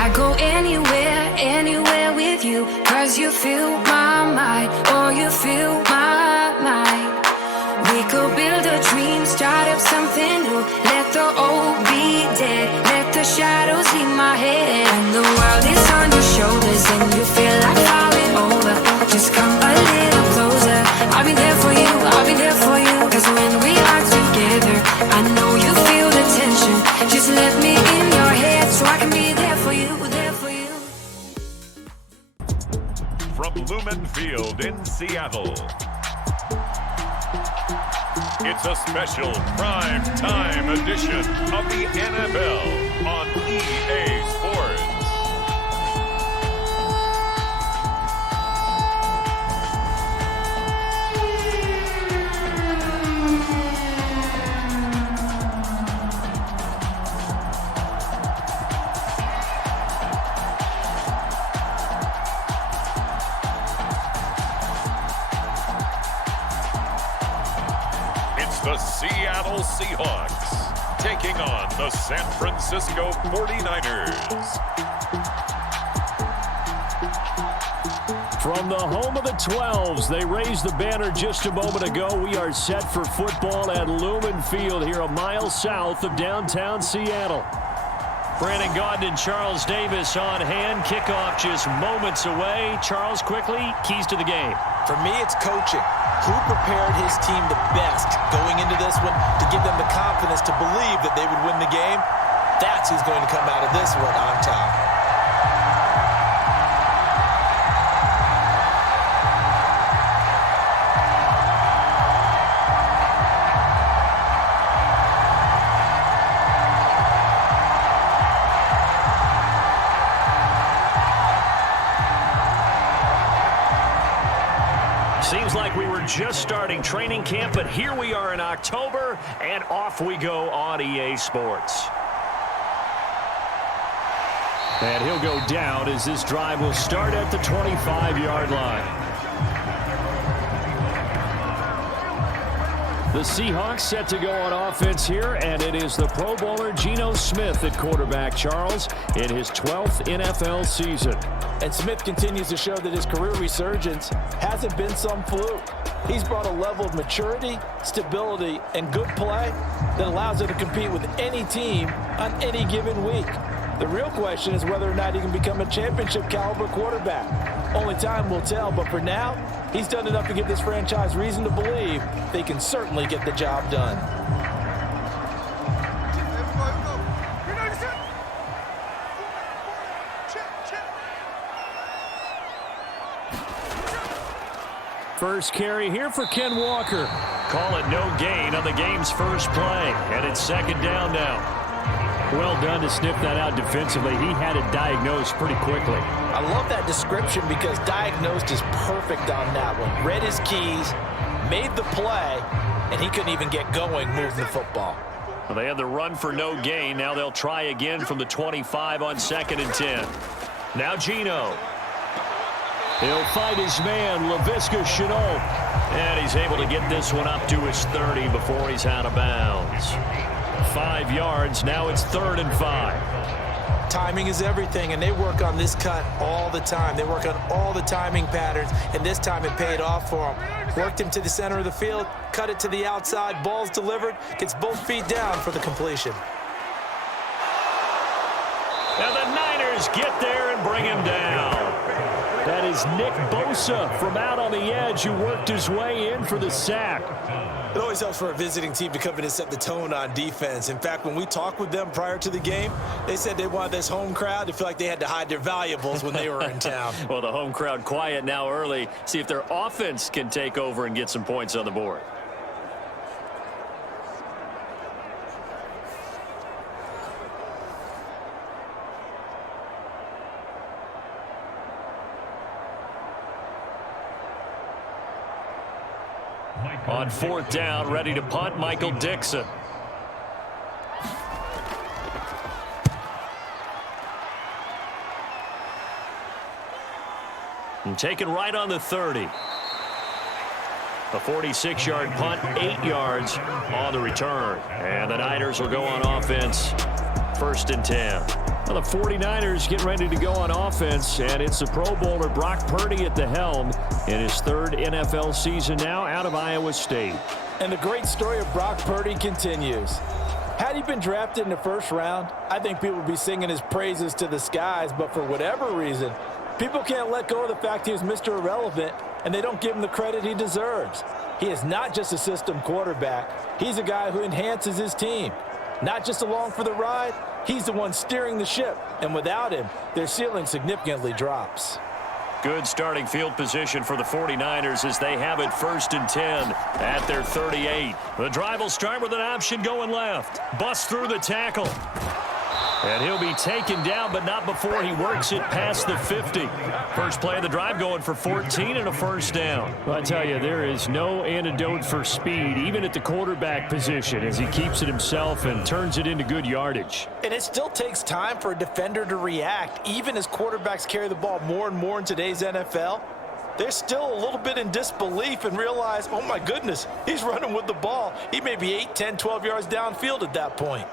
I go anywhere, anywhere with you, 'cause you fill my mind, or you fill my mind. We could build a dream, start up something new. Let the old be dead, let the shadows leave my head. And the world is on your shoulders and you feel like falling over. Just come a little closer. I'll be there for you, I'll be there for you. 'Cause when we are together, I know you feel the tension. Just let me in your head so I can be there for you, there for you. From Lumen Field in Seattle, it's a special prime time edition of the NFL on EA Sports. The Seattle Seahawks taking on the San Francisco 49ers. From the home of the 12s, they raised the banner just a moment ago. We are set for football at Lumen Field here a mile south of downtown Seattle. Brandon Gotton and Charles Davis on hand. Kickoff just moments away. Charles, quickly, keys to the game. For me, it's coaching. Who prepared his team the best going into this one to give them the confidence to believe that they would win the game? That's who's going to come out of this one on top. Seems like we were just starting training camp, but here we are in October, and off we go on EA Sports. And he'll go down as this drive will start at the 25-yard line. The Seahawks set to go on offense here, and it is the Pro Bowler Geno Smith at quarterback, Charles, in his 12th NFL season. And Smith continues to show that his career resurgence hasn't been some fluke. He's brought a level of maturity, stability, and good play that allows him to compete with any team on any given week. The real question is whether or not he can become a championship-caliber quarterback. Only time will tell, but for now, he's done enough to give this franchise reason to believe they can certainly get the job done. First carry here for Ken Walker. Call it no gain on the game's first play, and it's second down now. Well done to sniff that out defensively. He had it diagnosed pretty quickly. I love that description because diagnosed is perfect on that one. Read his keys, made the play, and he couldn't even get going moving the football. Well, they had the run for no gain. Now they'll try again from the 25 on 2nd and 10. Now Geno. He'll find his man, Laviska Shenault. And he's able to get this one up to his 30 before he's out of bounds. 5 yards. Now it's 3rd and 5. Timing is everything, and they work on this cut all the time. They work on all the timing patterns, and this time it paid off for him. Worked him to the center of the field, cut it to the outside, ball's delivered, gets both feet down for the completion. And the Niners get there and bring him down. That is Nick Bosa from out on the edge who worked his way in for the sack. It always helps for a visiting team to come in and set the tone on defense. In fact, when we talked with them prior to the game, they said they wanted this home crowd to feel like they had to hide their valuables when they were in town. Well, the home crowd quiet now early. See if their offense can take over and get some points on the board. On 4th down, ready to punt, Michael Dixon. And taken right on the 30. A 46-yard punt, 8 yards on the return. And the Niners will go on offense, 1st and 10. Well, the 49ers get ready to go on offense, and it's the Pro Bowler Brock Purdy at the helm in his third NFL season now out of Iowa State. And the great story of Brock Purdy continues. Had he been drafted in the first round, I think people would be singing his praises to the skies, but for whatever reason, people can't let go of the fact he was Mr. Irrelevant, and they don't give him the credit he deserves. He is not just a system quarterback. He's a guy who enhances his team. Not just along for the ride, he's the one steering the ship, and without him, their ceiling significantly drops. Good starting field position for the 49ers as they have it 1st and 10 at their 38. The drive will start with an option going left. Busts through the tackle. And he'll be taken down, but not before he works it past the 50. First play of the drive going for 14 and a first down. Well, I tell you, there is no antidote for speed, even at the quarterback position, as he keeps it himself and turns it into good yardage. And it still takes time for a defender to react, even as quarterbacks carry the ball more and more in today's NFL. They're still a little bit in disbelief and realize, oh my goodness, he's running with the ball. He may be 8, 10, 12 yards downfield at that point.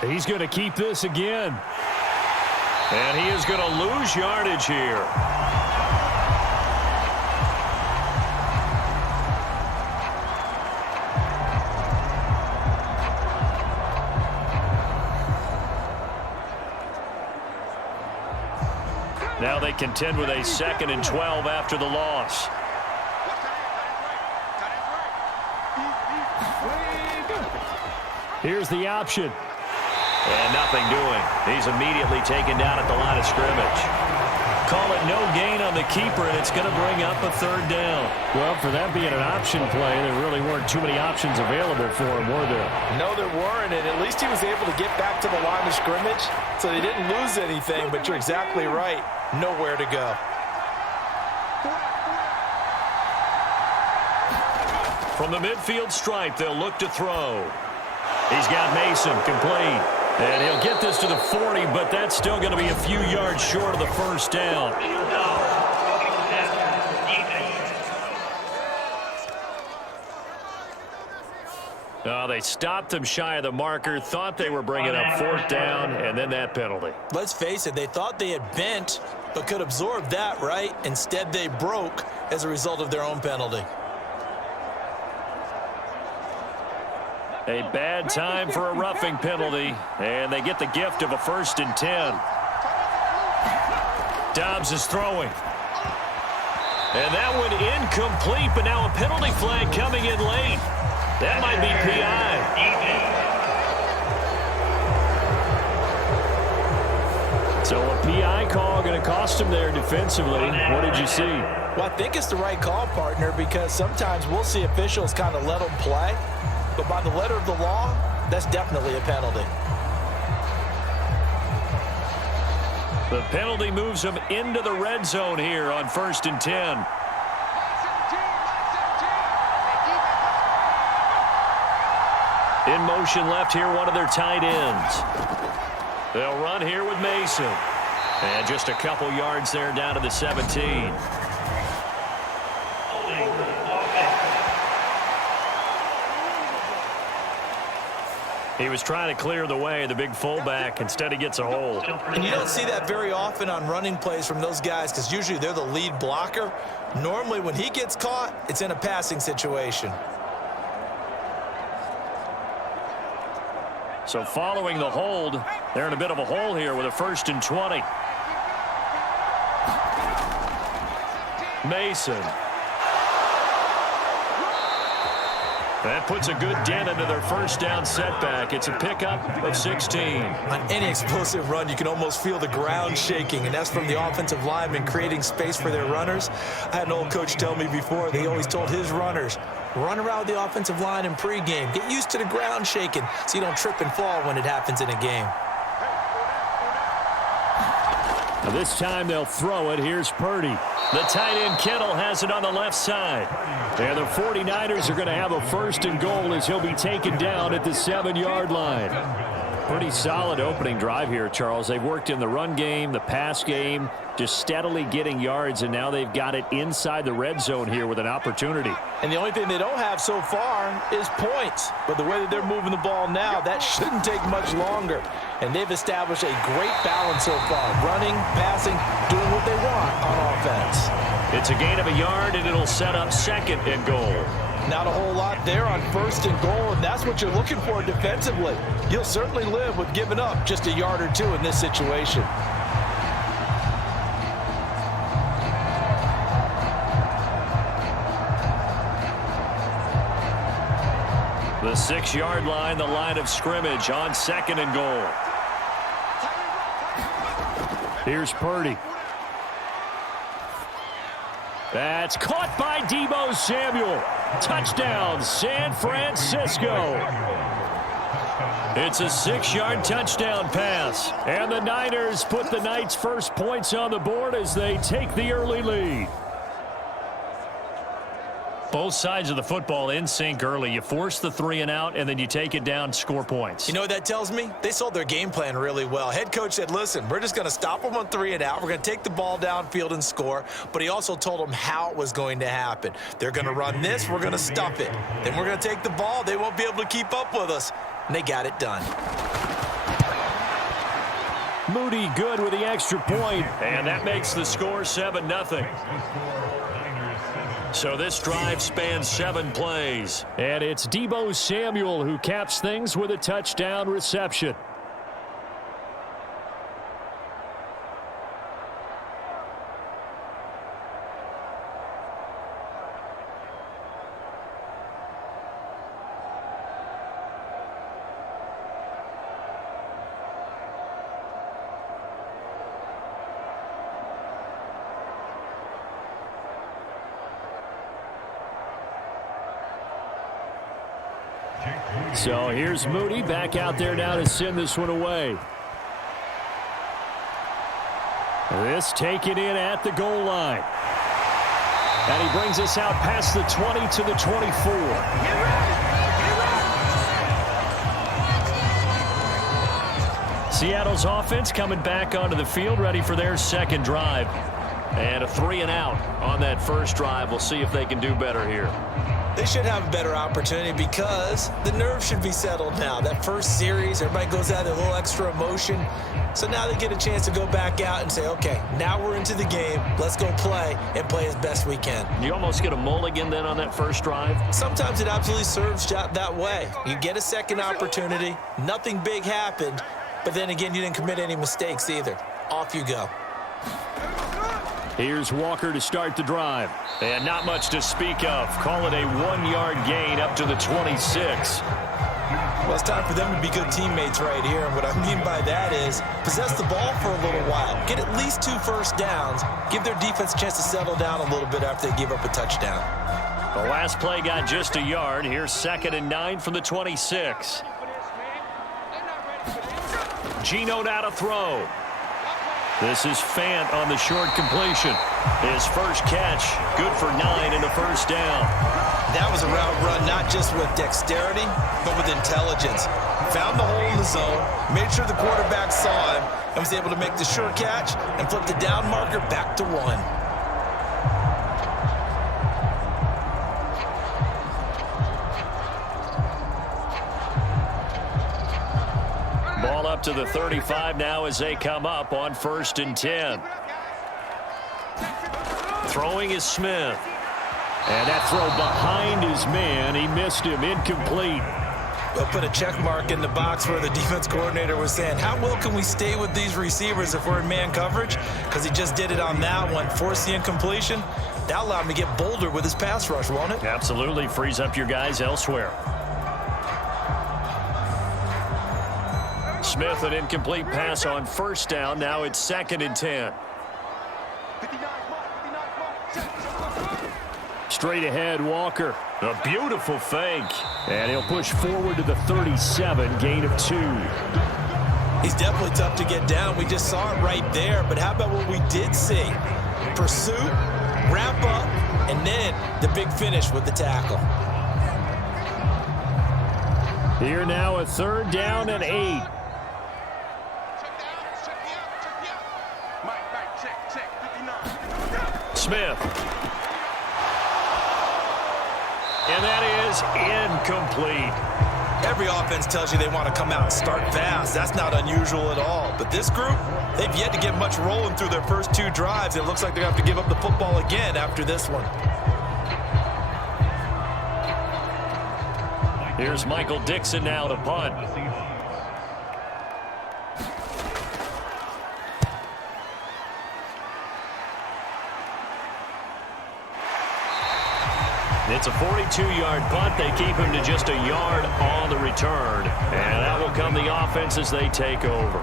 He's going to keep this again. And he is going to lose yardage here. Now they contend with a 2nd and 12 after the loss. Here's the option. And nothing doing. He's immediately taken down at the line of scrimmage. Call it no gain on the keeper, and it's going to bring up a 3rd down. Well, for that being an option play, there really weren't too many options available for him, were there? No, there weren't, and at least he was able to get back to the line of scrimmage, so they didn't lose anything, but you're exactly right. Nowhere to go. From the midfield stripe, they'll look to throw. He's got Mason complete. And he'll get this to the 40, but that's still going to be a few yards short of the first down. They stopped him shy of the marker, thought they were bringing up 4th down, and then that penalty. Let's face it, they thought they had bent, but could absorb that, right? Instead, they broke as a result of their own penalty. A bad time for a roughing penalty, and they get the gift of a 1st and 10. Dobbs is throwing. And that one incomplete, but now a penalty flag coming in late. That might be PI. So a PI call going to cost him there defensively. What did you see? Well, I think it's the right call, partner, because sometimes we'll see officials kind of let them play. But by the letter of the law, that's definitely a penalty. The penalty moves them into the red zone here on 1st and 10. In motion left here, one of their tight ends. They'll run here with Mason. And just a couple yards there down to the 17. He was trying to clear the way, the big fullback. Instead, he gets a hold. And you don't see that very often on running plays from those guys because usually they're the lead blocker. Normally, when he gets caught, it's in a passing situation. So following the hold, they're in a bit of a hole here with a 1st and 20. Mason. That puts a good dent into their 1st down setback. It's a pickup of 16. On any explosive run, you can almost feel the ground shaking, and that's from the offensive linemen creating space for their runners. I had an old coach tell me before, he always told his runners, run around the offensive line in pregame. Get used to the ground shaking so you don't trip and fall when it happens in a game. Now this time they'll throw it. Here's Purdy. The tight end Kittle has it on the left side. And the 49ers are going to have a 1st and goal as he'll be taken down at the 7-yard line. Pretty solid opening drive here, Charles. They've worked in the run game, the pass game, just steadily getting yards, and now they've got it inside the red zone here with an opportunity. And the only thing they don't have so far is points. But the way that they're moving the ball now, that shouldn't take much longer. And they've established a great balance so far. Running, passing, doing what they want on offense. It's a gain of a yard, and it'll set up second and goal. Not a whole lot there on first and goal, and that's what you're looking for defensively. You'll certainly live with giving up just a yard or two in this situation. The 6-yard line, the line of scrimmage on second and goal. Here's Purdy. That's caught by Deebo Samuel. Touchdown, San Francisco. It's a 6-yard touchdown pass. And the Niners put the Knights' first points on the board as they take the early lead. Both sides of the football in sync early. You force the 3 and out, and then you take it down, score points. You know what that tells me? They sold their game plan really well. Head coach said, listen, we're just going to stop them on 3 and out. We're going to take the ball downfield and score. But he also told them how it was going to happen. They're going to run this. We're going to stuff it. Then we're going to take the ball. They won't be able to keep up with us. And they got it done. Moody good with the extra point, and that makes the score 7-0. So this drive spans 7 plays. And it's Deebo Samuel who caps things with a touchdown reception. So here's Moody back out there now to send this one away. This taken in at the goal line. And he brings us out past the 20 to the 24. Seattle's offense coming back onto the field, ready for their second drive. And a 3 and out on that first drive. We'll see if they can do better here. They should have a better opportunity because the nerves should be settled now. That first series, everybody goes out with a little extra emotion. So now they get a chance to go back out and say, okay, now we're into the game. Let's go play and play as best we can. You almost get a mulligan then on that first drive? Sometimes it absolutely serves that way. You get a second opportunity. Nothing big happened. But then again, you didn't commit any mistakes either. Off you go. Here's Walker to start the drive. And not much to speak of. Call it a 1-yard gain up to the 26. Well, it's time for them to be good teammates right here. And what I mean by that is possess the ball for a little while. Get at least 2 first downs. Give their defense a chance to settle down a little bit after they give up a touchdown. The last play got just a yard. Here's 2nd and 9 from the 26. Geno now to throw. This is Fant on the short completion. His first catch, good for 9 and a first down. That was a route run not just with dexterity, but with intelligence. Found the hole in the zone, made sure the quarterback saw him, and was able to make the sure catch and flip the down marker back to 1. Ball up to the 35 now as they come up on 1st and 10. Throwing is Smith. And that throw behind his man. He missed him. Incomplete. They'll put a check mark in the box where the defense coordinator was saying, how well can we stay with these receivers if we're in man coverage? Because he just did it on that one, forced the incompletion. That allowed him to get bolder with his pass rush, won't it? Absolutely. Frees up your guys elsewhere. Smith, an incomplete pass on 1st down. Now it's 2nd and 10. Straight ahead, Walker. A beautiful fake. And he'll push forward to the 37, gain of 2. He's definitely tough to get down. We just saw it right there. But how about what we did see? Pursuit, wrap up, and then the big finish with the tackle. Here now a 3rd down and 8. Smith. And that is incomplete. Every offense tells you they want to come out and start fast. That's not unusual at all. But this group, they've yet to get much rolling through their first 2 drives. It looks like they're going to have to give up the football again after this one. Here's Michael Dixon now to punt. It's a 42-yard punt. They keep him to just a yard on the return. And that will come the offense as they take over.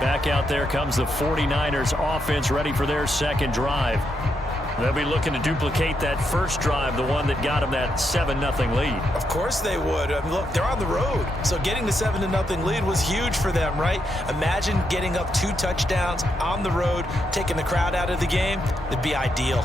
Back out there comes the 49ers offense ready for their second drive. They'll be looking to duplicate that first drive, the one that got them that 7-0 lead. Of course they would. I mean, look, they're on the road. So getting the 7-0 lead was huge for them, right? Imagine getting up 2 touchdowns on the road, taking the crowd out of the game. It'd be ideal.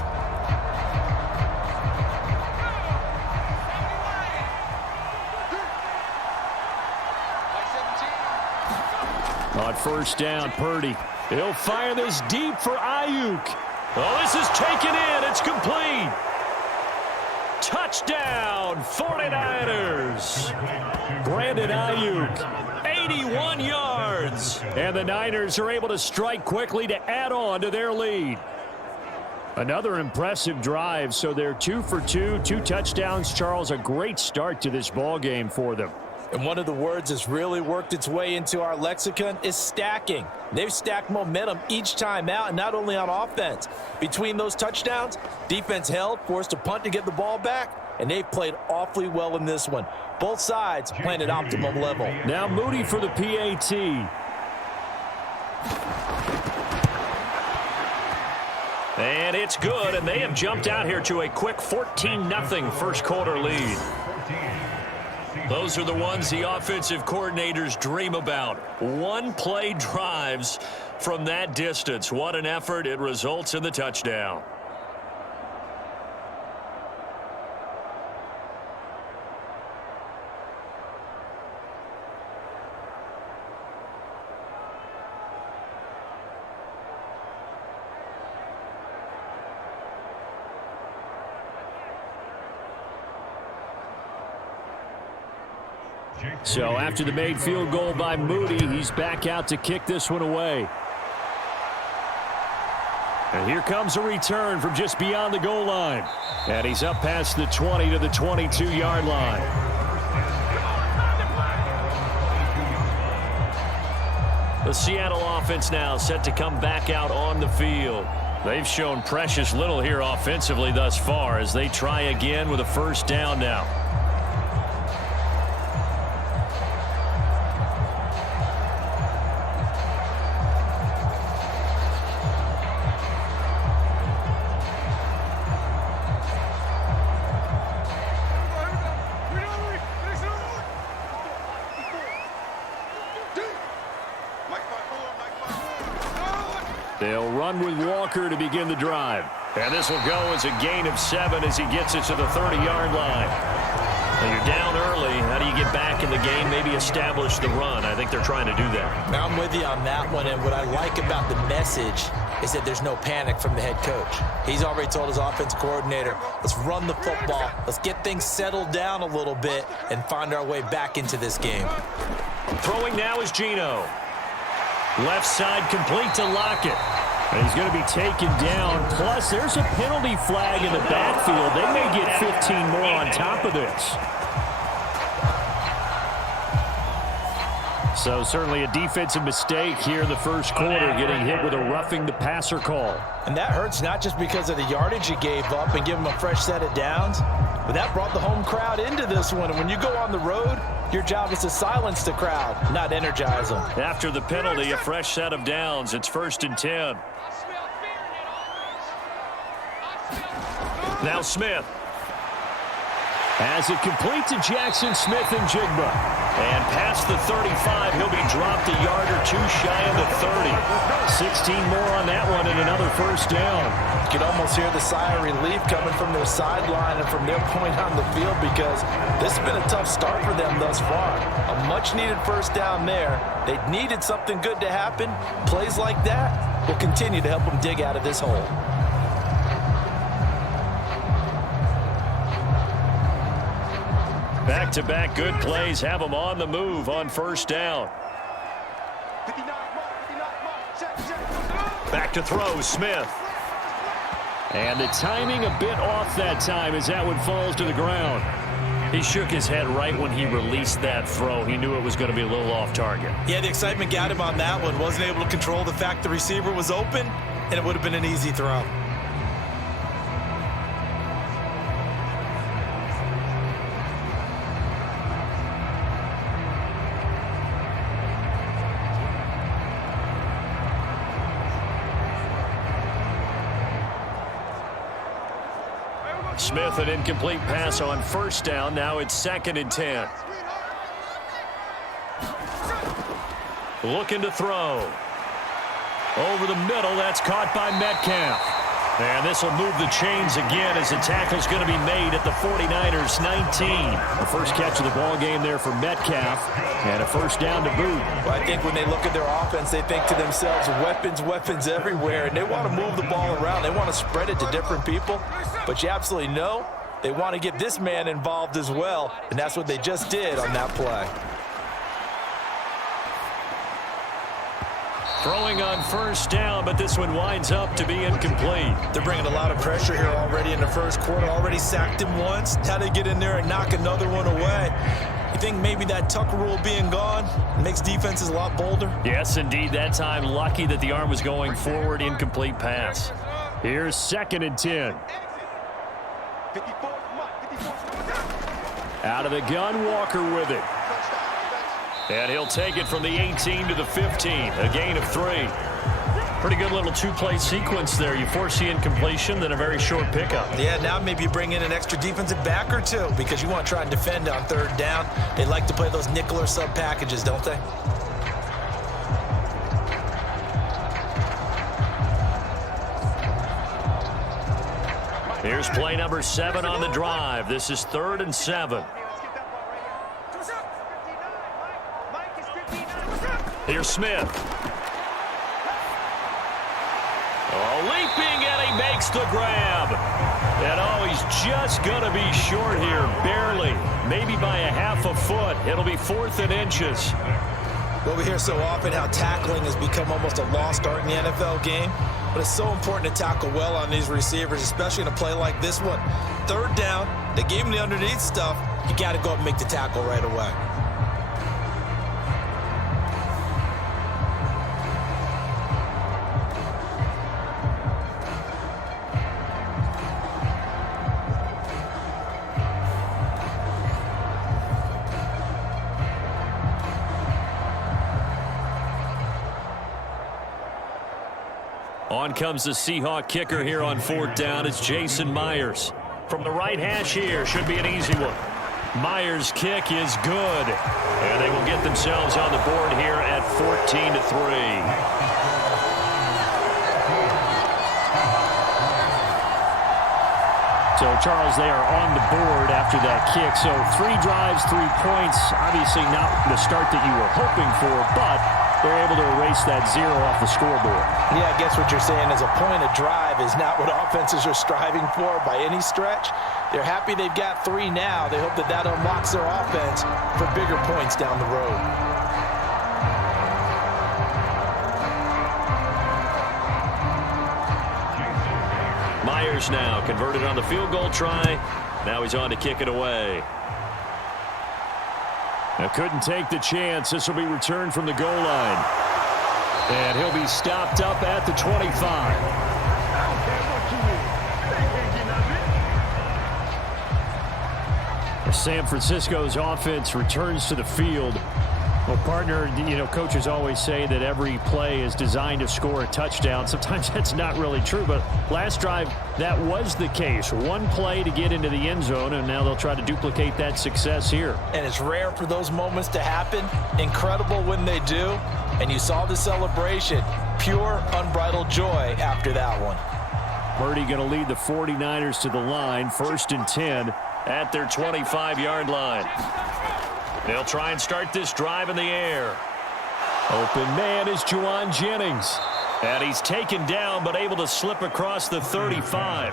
On first down, Purdy. He'll fire this deep for Ayuk. Oh, this is taken in. It's complete. Touchdown, 49ers. Brandon Ayuk, 81 yards. And the Niners are able to strike quickly to add on to their lead. Another impressive drive, so they're 2 for 2, 2 touchdowns. Charles, a great start to this ball game for them. And one of the words that's really worked its way into our lexicon is stacking. They've stacked momentum each time out, and not only on offense. Between those touchdowns, defense held, forced a punt to get the ball back, and they've played awfully well in this one. Both sides playing at optimum level. Now Moody for the PAT. And it's good, and they have jumped out here to a quick 14-0 first quarter lead. Those are the ones the offensive coordinators dream about. One-play drives from that distance. What an effort. It results in the touchdown. So after the made field goal by Moody, he's back out to kick this one away. And here comes a return from just beyond the goal line. And he's up past the 20 to the 22-yard line. The Seattle offense now set to come back out on the field. They've shown precious little here offensively thus far as they try again with a first down now. They'll run with Walker to begin the drive. And this will go as a gain of 7 as he gets it to the 30-yard line. Now you're down early. How do you get back in the game, maybe establish the run? I think they're trying to do that. Now I'm with you on that one, and what I like about the message is that there's no panic from the head coach. He's already told his offense coordinator, let's run the football, let's get things settled down a little bit and find our way back into this game. Throwing now is Geno. Left side complete to Lockett. And he's going to be taken down. Plus, there's a penalty flag in the backfield. They may get 15 more on top of this. So certainly a defensive mistake here in the first quarter, getting hit with a roughing the passer call. And that hurts not just because of the yardage you gave up and give them a fresh set of downs, but that brought the home crowd into this one. And when you go on the road, your job is to silence the crowd, not energize them. After the penalty, a fresh set of downs. It's 1st and 10. Now Smith. Has it complete to Jackson Smith and Jigba. And past the 35, he'll be dropped a yard or two shy of the 30. 16 more on that one and another first down. You can almost hear the sigh of relief coming from their sideline and from their point on the field because this has been a tough start for them thus far. A much-needed first down there. They needed something good to happen. Plays like that will continue to help them dig out of this hole. Back-to-back good plays have them on the move on first down. Back to throw, Smith. And the timing a bit off that time as that one falls to the ground. He shook his head right when he released that throw. He knew it was going to be a little off target. Yeah, the excitement got him on that one. Wasn't able to control the fact the receiver was open, and it would have been an easy throw. Smith, an incomplete pass on first down. Now it's 2nd and 10. Looking to throw. Over the middle, that's caught by Metcalf. And this will move the chains again as the tackle's going to be made at the 49ers 19. The first catch of the ball game there for Metcalf, and a first down to boot. Well, I think when they look at their offense, they think to themselves, weapons, weapons everywhere, and they want to move the ball around. They want to spread it to different people, but you absolutely know they want to get this man involved as well, and that's what they just did on that play. Throwing on first down, but this one winds up to be incomplete. They're bringing a lot of pressure here already in the first quarter. Already sacked him once. Now they get in there and knock another one away. You think maybe that Tucker rule being gone makes defenses a lot bolder? Yes, indeed. That time, lucky that the arm was going forward. Incomplete pass. Here's 2nd and 10. Out of the gun, Walker with it. And he'll take it from the 18 to the 15. A gain of 3. Pretty good little two-play sequence there. You force the incompletion, then a very short pickup. Yeah, now maybe you bring in an extra defensive back or two because you want to try and defend on 3rd down. They like to play those nickel or sub packages, don't they? Here's play number 7 on the drive. This is 3rd and 7. Here's Smith. Oh, leaping, and he makes the grab. And oh, he's just going to be short here, barely. Maybe by a half a foot. It'll be 4th and inches. Well, we hear so often how tackling has become almost a lost art in the NFL game. But it's so important to tackle well on these receivers, especially in a play like this one. 3rd down, they gave him the underneath stuff. You got to go up and make the tackle right away. On comes the Seahawk kicker here on 4th down. It's Jason Myers. From the right hash here, should be an easy one. Myers' kick is good. And they will get themselves on the board here at 14 to 3. So, Charles, they are on the board after that kick. So 3 drives, 3 points. Obviously not the start that you were hoping for, but they're able to erase that 0 off the scoreboard. Yeah, I guess what you're saying is a point of drive is not what offenses are striving for by any stretch. They're happy they've got 3 now. They hope that that unlocks their offense for bigger points down the road. Myers now converted on the field goal try. Now he's on to kick it away. Now couldn't take the chance. This will be returned from the goal line. And he'll be stopped up at the 25. San Francisco's offense returns to the field. Well, partner, coaches always say that every play is designed to score a touchdown. Sometimes that's not really true, but last drive, that was the case. 1 play to get into the end zone, and now they'll try to duplicate that success here. And it's rare for those moments to happen. Incredible when they do. And you saw the celebration. Pure, unbridled joy after that one. Purdy going to lead the 49ers to the line. 1st and 10 at their 25-yard line. They'll try and start this drive in the air. Open man is Juwan Jennings. And he's taken down but able to slip across the 35.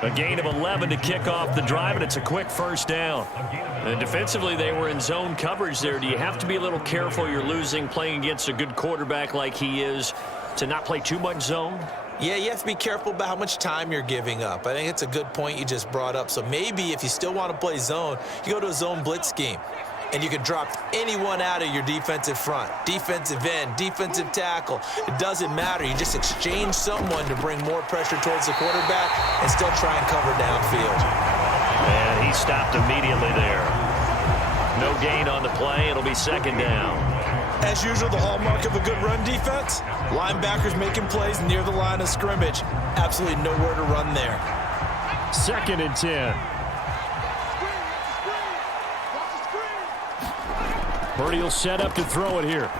A gain of 11 to kick off the drive, and it's a quick first down. And defensively, they were in zone coverage there. Do you have to be a little careful you're losing playing against a good quarterback like he is to not play too much zone? Yeah, you have to be careful about how much time you're giving up. I think it's a good point you just brought up. So maybe if you still want to play zone, you go to a zone blitz scheme. And you can drop anyone out of your defensive front, defensive end, defensive tackle. It doesn't matter. You just exchange someone to bring more pressure towards the quarterback and still try and cover downfield. And he stopped immediately there. No gain on the play. It'll be second down. As usual, the hallmark of a good run defense, linebackers making plays near the line of scrimmage. Absolutely nowhere to run there. 2nd and 10. Purdy will set up to throw it here.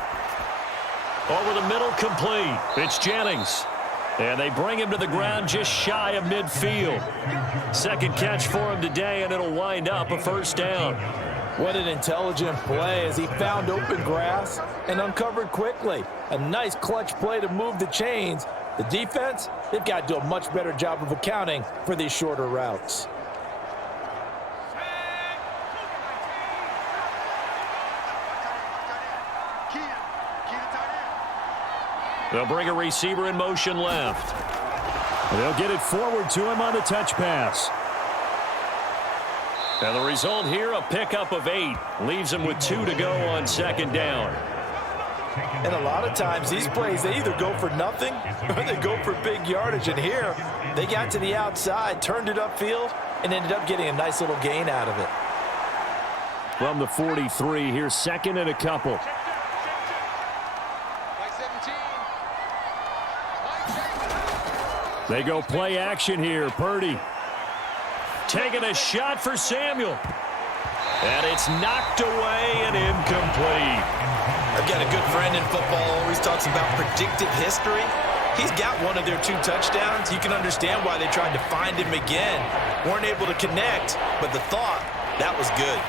Over the middle, complete. It's Jennings. And they bring him to the ground just shy of midfield. Second catch for him today, and it'll wind up a first down. What an intelligent play as he found open grass and uncovered quickly. A nice clutch play to move the chains. The defense, they've got to do a much better job of accounting for these shorter routes. They'll bring a receiver in motion left. They'll get it forward to him on the touch pass. And the result here, a pickup of 8. Leaves him with 2 to go on second down. And a lot of times these plays, they either go for nothing or they go for big yardage. And here, they got to the outside, turned it upfield, and ended up getting a nice little gain out of it. From the 43, here's second and a couple. They go play action here. Purdy taking a shot for Samuel. And it's knocked away and incomplete. I've got a good friend in football, always talks about predictive history. He's got one of their 2 touchdowns. You can understand why they tried to find him again. Weren't able to connect, but the thought, that was good.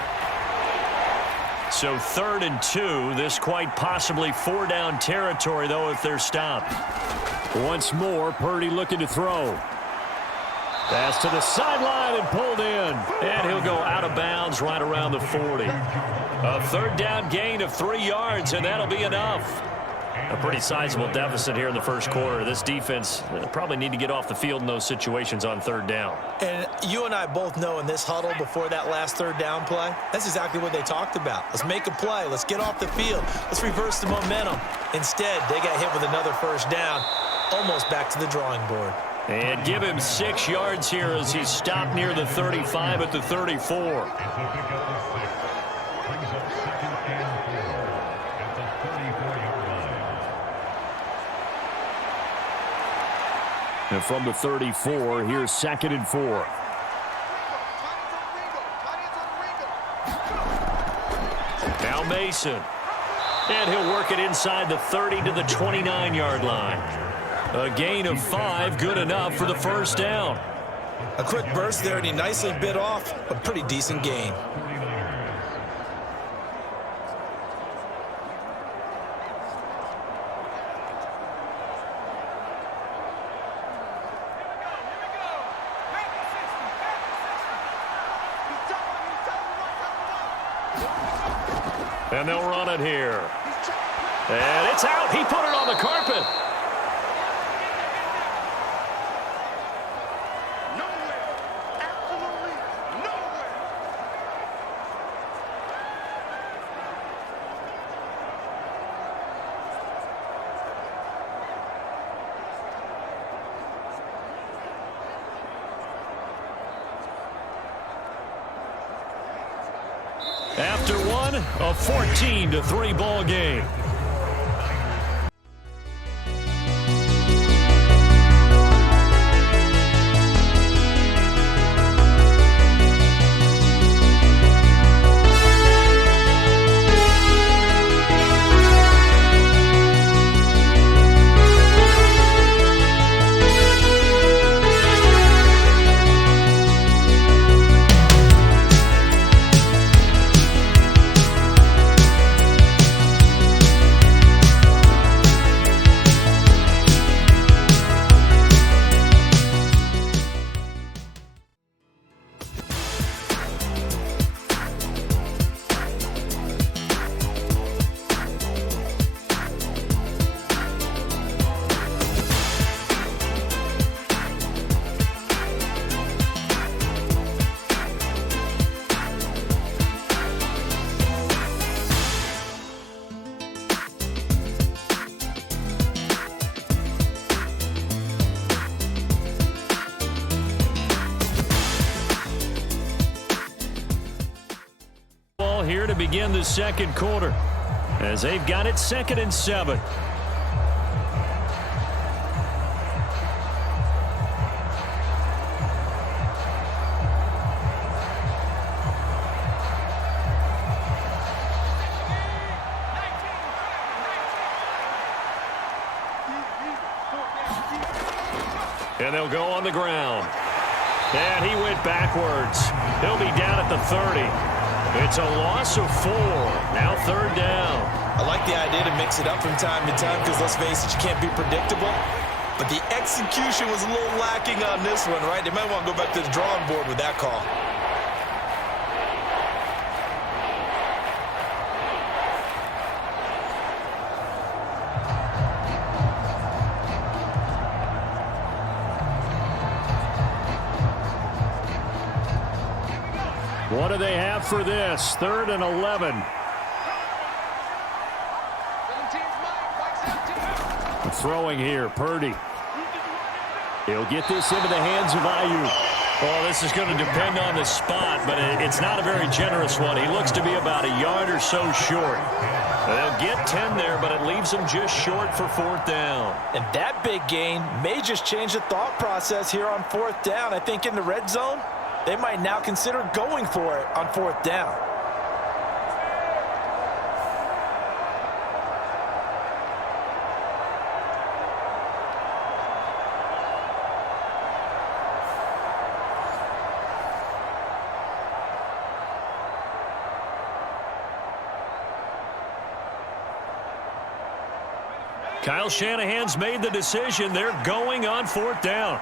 So 3rd and 2. This quite possibly 4-down territory, though, if they're stopped. Once more, Purdy looking to throw. Pass to the sideline and pulled in. And he'll go out of bounds right around the 40. A 3rd down gain of 3 yards, and that'll be enough. A pretty sizable deficit here in the first quarter. This defense probably need to get off the field in those situations on 3rd down. And you and I both know in this huddle before that last 3rd down play, that's exactly what they talked about. Let's make a play. Let's get off the field. Let's reverse the momentum. Instead, they got hit with another first down. Almost back to the drawing board. And give him 6 yards here as he's stopped near the 35 at the 34. And from the 34, here's 2nd and 4. Now Mason. And he'll work it inside the 30 to the 29-yard line. A gain of 5, good enough for the first down. A quick burst there, and he nicely bit off a pretty decent gain. And they'll run it here. And it's out. He put it on the carpet. After one, a 14-3 ball game. here to begin the second quarter, as they've got it 2nd and 7. And they'll go on the ground. And he went backwards. He'll be down at the 30. It's a loss of 4. Now 3rd down. I like the idea to mix it up from time to time because, let's face it, you can't be predictable. But the execution was a little lacking on this one, right? They might want to go back to the drawing board with that call. What do they have for this? 3rd and 11. Throwing here, Purdy. He'll get this into the hands of Ayuk. Oh, this is going to depend on the spot, but it's not a very generous one. He looks to be about a yard or so short. They'll get 10 there, but it leaves them just short for 4th down. And that big gain may just change the thought process here on 4th down. I think in the red zone, they might now consider going for it on 4th down. Kyle Shanahan's made the decision. They're going on 4th down.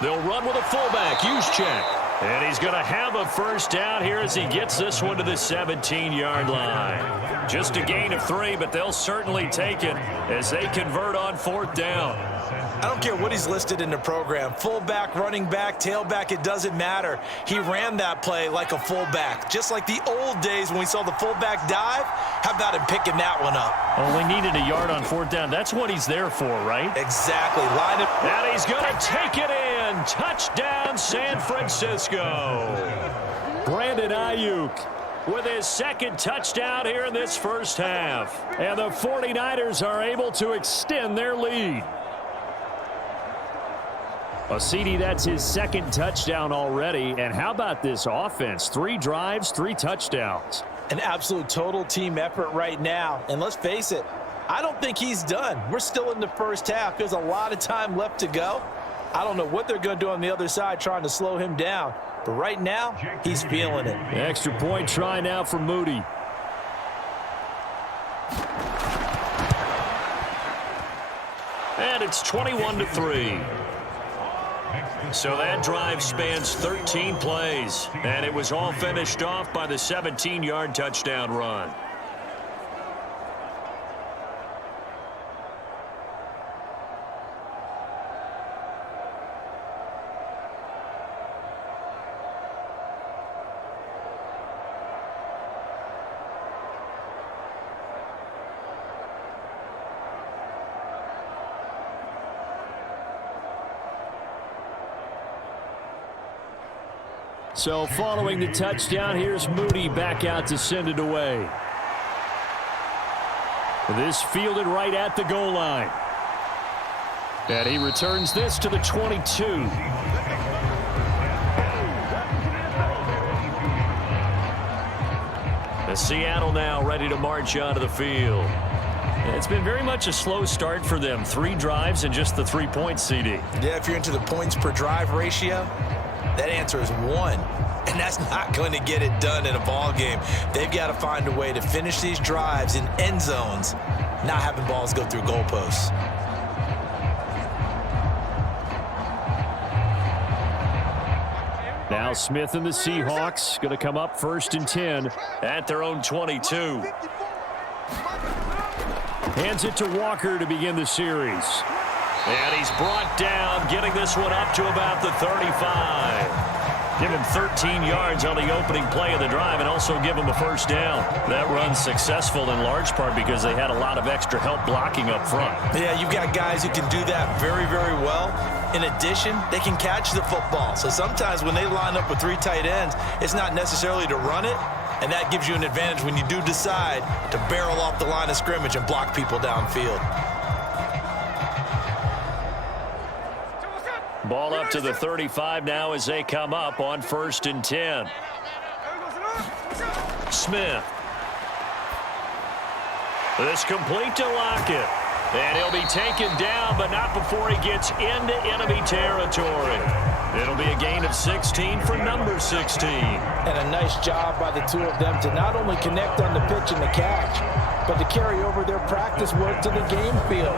They'll run with a fullback, Juszczyk. And he's going to have a 1st down here as he gets this one to the 17-yard line. Just a gain of 3, but they'll certainly take it as they convert on 4th down. I don't care what he's listed in the program. Fullback, running back, tailback, it doesn't matter. He ran that play like a fullback, just like the old days when we saw the fullback dive. How about him picking that one up? Oh, we needed a yard on 4th down. That's what he's there for, right? Exactly. Line it. And he's going to take it in. Touchdown, San Francisco. Brandon Ayuk with his 2nd touchdown here in this first half. And the 49ers are able to extend their lead. Well, CD, that's his 2nd touchdown already. And how about this offense? 3 drives, 3 touchdowns. An absolute total team effort right now. And let's face it, I don't think he's done. We're still in the first half. There's a lot of time left to go. I don't know what they're going to do on the other side trying to slow him down. But right now, he's feeling it. Extra point try now for Moody. And it's 21-3. So that drive spans 13 plays, and it was all finished off by the 17-yard touchdown run. So following the touchdown, here's Moody back out to send it away. This fielded right at the goal line. And he returns this to the 22. The Seattle now ready to march onto the field. It's been very much a slow start for them. 3 drives and just the 3 points, CD. Yeah, if you're into the points per drive ratio, that answer is 1. And that's not going to get it done in a ball game. They've got to find a way to finish these drives in end zones, not having balls go through goalposts. Now Smith and the Seahawks going to come up 1st and 10 at their own 22. Hands it to Walker to begin the series. And he's brought down, getting this one up to about the 35. Give him 13 yards on the opening play of the drive and also give him a 1st down. That run's successful in large part because they had a lot of extra help blocking up front. Yeah, you've got guys who can do that very, very well. In addition, they can catch the football. So sometimes when they line up with 3 tight ends, it's not necessarily to run it, and that gives you an advantage when you do decide to barrel off the line of scrimmage and block people downfield. Ball up to the 35 now as they come up on 1st and 10. Smith. This complete to Lockett. And he'll be taken down, but not before he gets into enemy territory. It'll be a gain of 16 for number 16. And a nice job by the two of them to not only connect on the pitch and the catch, but to carry over their practice work to the game field.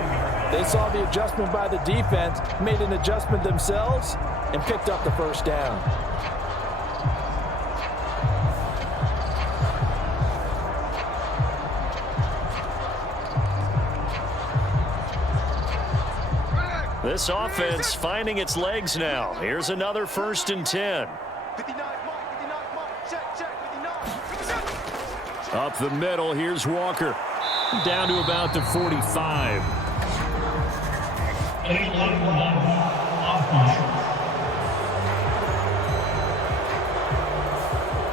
They saw the adjustment by the defense, made an adjustment themselves, and picked up the first down. This offense finding its legs now. Here's another 1st and 10. Up the middle, here's Walker. Down to about the 45.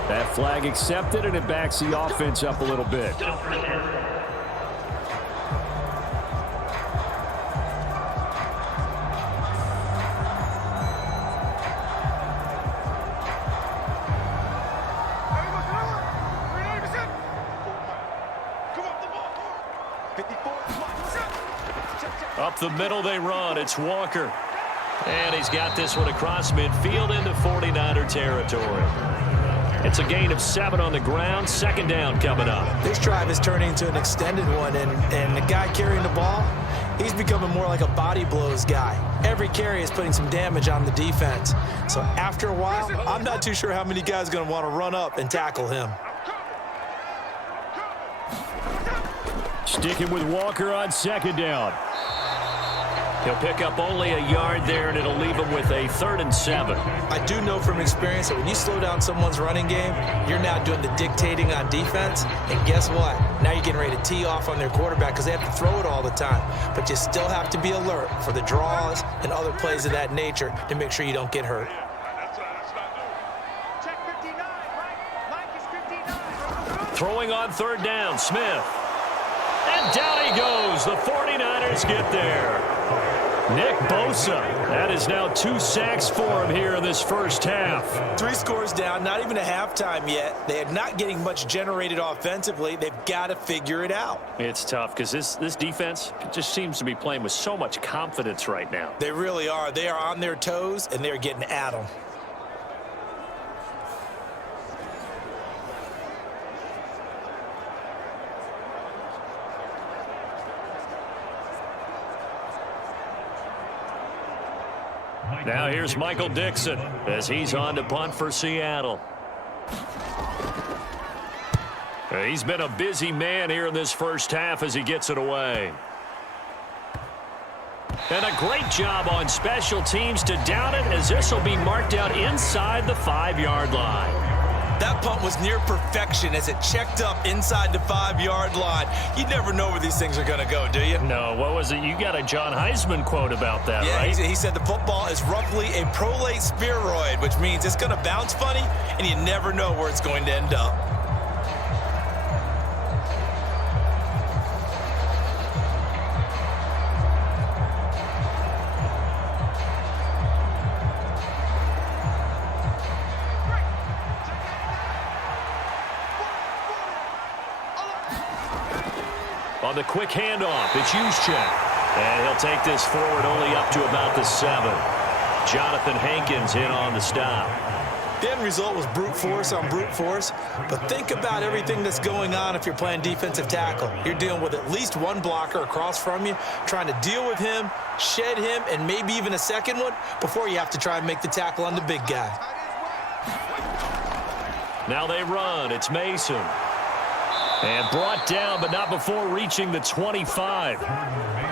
That flag accepted, and it backs the offense up a little bit. Up the middle they run. It's Walker. And he's got this one across midfield into 49er territory. It's a gain of 7 on the ground. 2nd down coming up. This drive is turning into an extended one, and the guy carrying the ball, he's becoming more like a body blows guy. Every carry is putting some damage on the defense. So after a while, I'm not too sure how many guys are going to want to run up and tackle him. Sticking with Walker on 2nd down. He'll pick up only a yard there, and it'll leave him with a 3rd and 7. I do know from experience that when you slow down someone's running game, you're now doing the dictating on defense. And guess what? Now you're getting ready to tee off on their quarterback because they have to throw it all the time. But you still have to be alert for the draws and other plays of that nature to make sure you don't get hurt. Throwing on 3rd down, Smith. And down he goes. The 49ers get there. Nick Bosa. That is now 2 sacks for him here in this first half. 3 scores down, not even a halftime yet. They are not getting much generated offensively. They've got to figure it out. It's tough because this defense just seems to be playing with so much confidence right now. They really are. They are on their toes, and they're getting at them. Now here's Michael Dixon as he's on to punt for Seattle. He's been a busy man here in this first half as he gets it away. And a great job on special teams to down it as this will be marked out inside the 5-yard line. That punt was near perfection as it checked up inside the 5-yard line. You never know where these things are going to go, do you? No, what was it? You got a John Heisman quote about that, right? He said the football is roughly a prolate spheroid, which means it's going to bounce funny, and you never know where it's going to end up. On the quick handoff, it's Juszczyk. And he'll take this forward only up to about the 7. Jonathan Hankins in on the stop. The end result was brute force on brute force, but think about everything that's going on if you're playing defensive tackle. You're dealing with at least one blocker across from you, trying to deal with him, shed him, and maybe even a second one before you have to try and make the tackle on the big guy. Now they run. It's Mason. And brought down, but not before reaching the 25.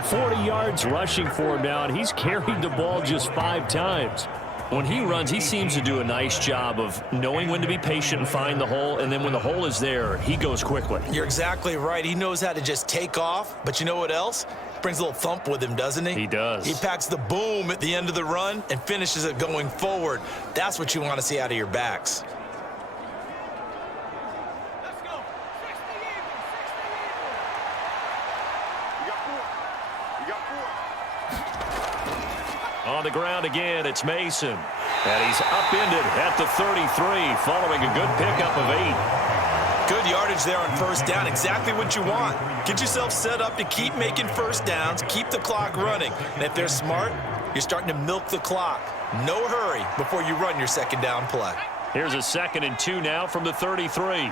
40 yards rushing for him now, and he's carried the ball just 5 times. When he runs, he seems to do a nice job of knowing when to be patient and find the hole, and then when the hole is there, he goes quickly. You're exactly right. He knows how to just take off, but you know what else? Brings a little thump with him, doesn't he? He does. He packs the boom at the end of the run and finishes it going forward. That's what you want to see out of your backs. On the ground again, it's Mason. And he's upended at the 33 following a good pickup of 8. Good yardage there on first down. Exactly what you want. Get yourself set up to keep making first downs, keep the clock running. And if they're smart, you're starting to milk the clock. No hurry before you run your second down play. Here's a 2nd and 2 now from the 33.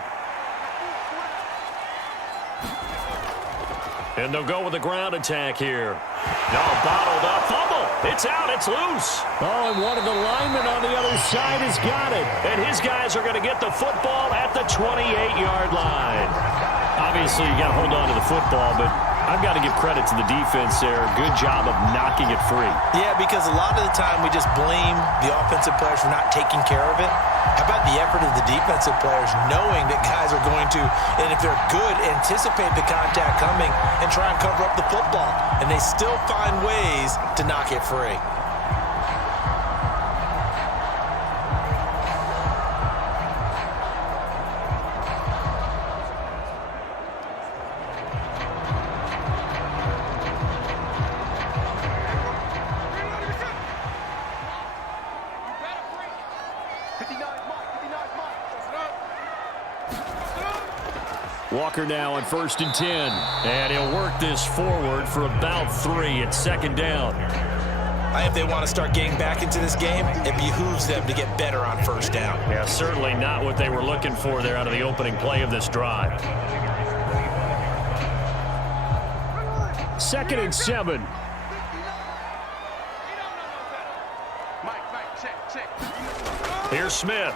And they'll go with a ground attack here. No, bottled up. Fumble. It's out. It's loose. Oh, and one of the linemen on the other side has got it. And his guys are going to get the football at the 28-yard line. Obviously, you got to hold on to the football, but I've got to give credit to the defense there. Good job of knocking it free. Yeah, because a lot of the time we just blame the offensive players for not taking care of it. How about the effort of the defensive players knowing that guys are going to, and if they're good, anticipate the contact coming and try and cover up the football. And they still find ways to knock it free. Walker now on 1st and 10. And he'll work this forward for about 3. It's 2nd down. If they want to start getting back into this game, it behooves them to get better on first down. Yeah, certainly not what they were looking for there out of the opening play of this drive. 2nd and 7. Here's Smith.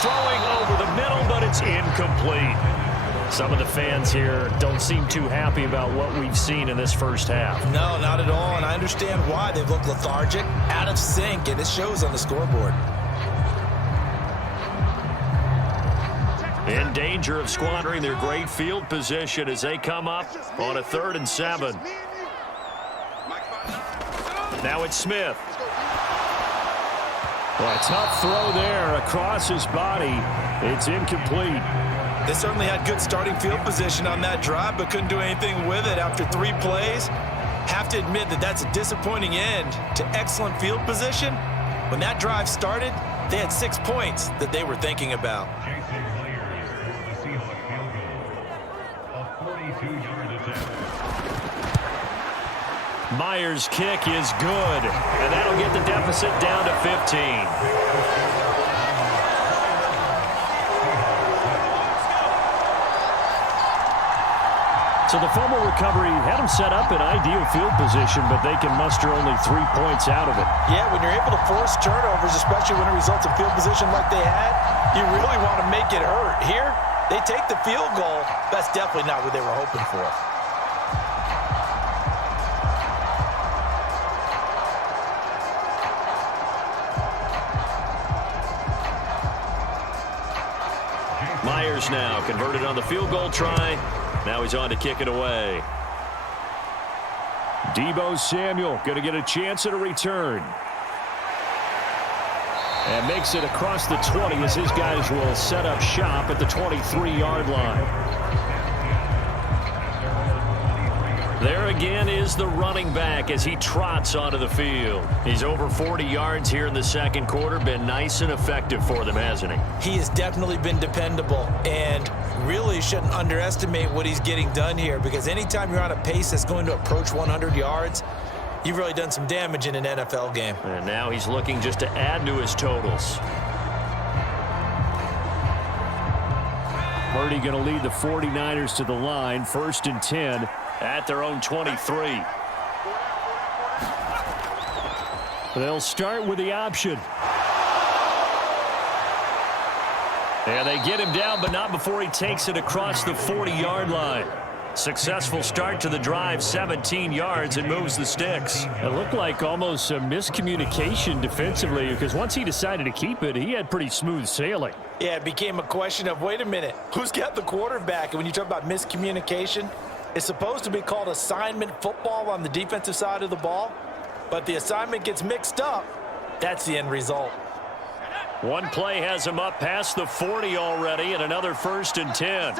Throwing over the middle, but it's incomplete. Some of the fans here don't seem too happy about what we've seen in this first half. No, not at all, and I understand why. They've looked lethargic, out of sync, and it shows on the scoreboard. In danger of squandering their great field position as they come up on a 3rd and 7. Now it's Smith. Well, a tough throw there across his body. It's incomplete. They certainly had good starting field position on that drive, but couldn't do anything with it after 3 plays. Have to admit that that's a disappointing end to excellent field position. When that drive started, they had 6 points that they were thinking about. Myers' kick is good, and that'll get the deficit down to 15. So the fumble recovery had them set up in ideal field position, but they can muster only 3 points out of it. Yeah, when you're able to force turnovers, especially when it results in field position like they had, you really want to make it hurt. Here, they take the field goal. That's definitely not what they were hoping for. Myers now converted on the field goal try. Now he's on to kick it away. Deebo Samuel going to get a chance at a return. And makes it across the 20 as his guys will set up shop at the 23-yard line. There again is the running back as he trots onto the field. He's over 40 yards here in the second quarter. Been nice and effective for them, hasn't he? He has definitely been dependable, and really shouldn't underestimate what he's getting done here, because anytime you're on a pace that's going to approach 100 yards, you've really done some damage in an NFL game. And now he's looking just to add to his totals. Purdy going to lead the 49ers to the line, 1st and 10 at their own 23. They'll start with the option. And they get him down, but not before he takes it across the 40-yard line. Successful start to the drive, 17 yards, and moves the sticks. It looked like almost a miscommunication defensively, because once he decided to keep it, he had pretty smooth sailing. Yeah, it became a question of, wait a minute, who's got the quarterback? And when you talk about miscommunication, It's supposed to be called assignment football on the defensive side of the ball, but the assignment gets mixed up. That's the end result. One play has him up past the 40 already, and another 1st and 10.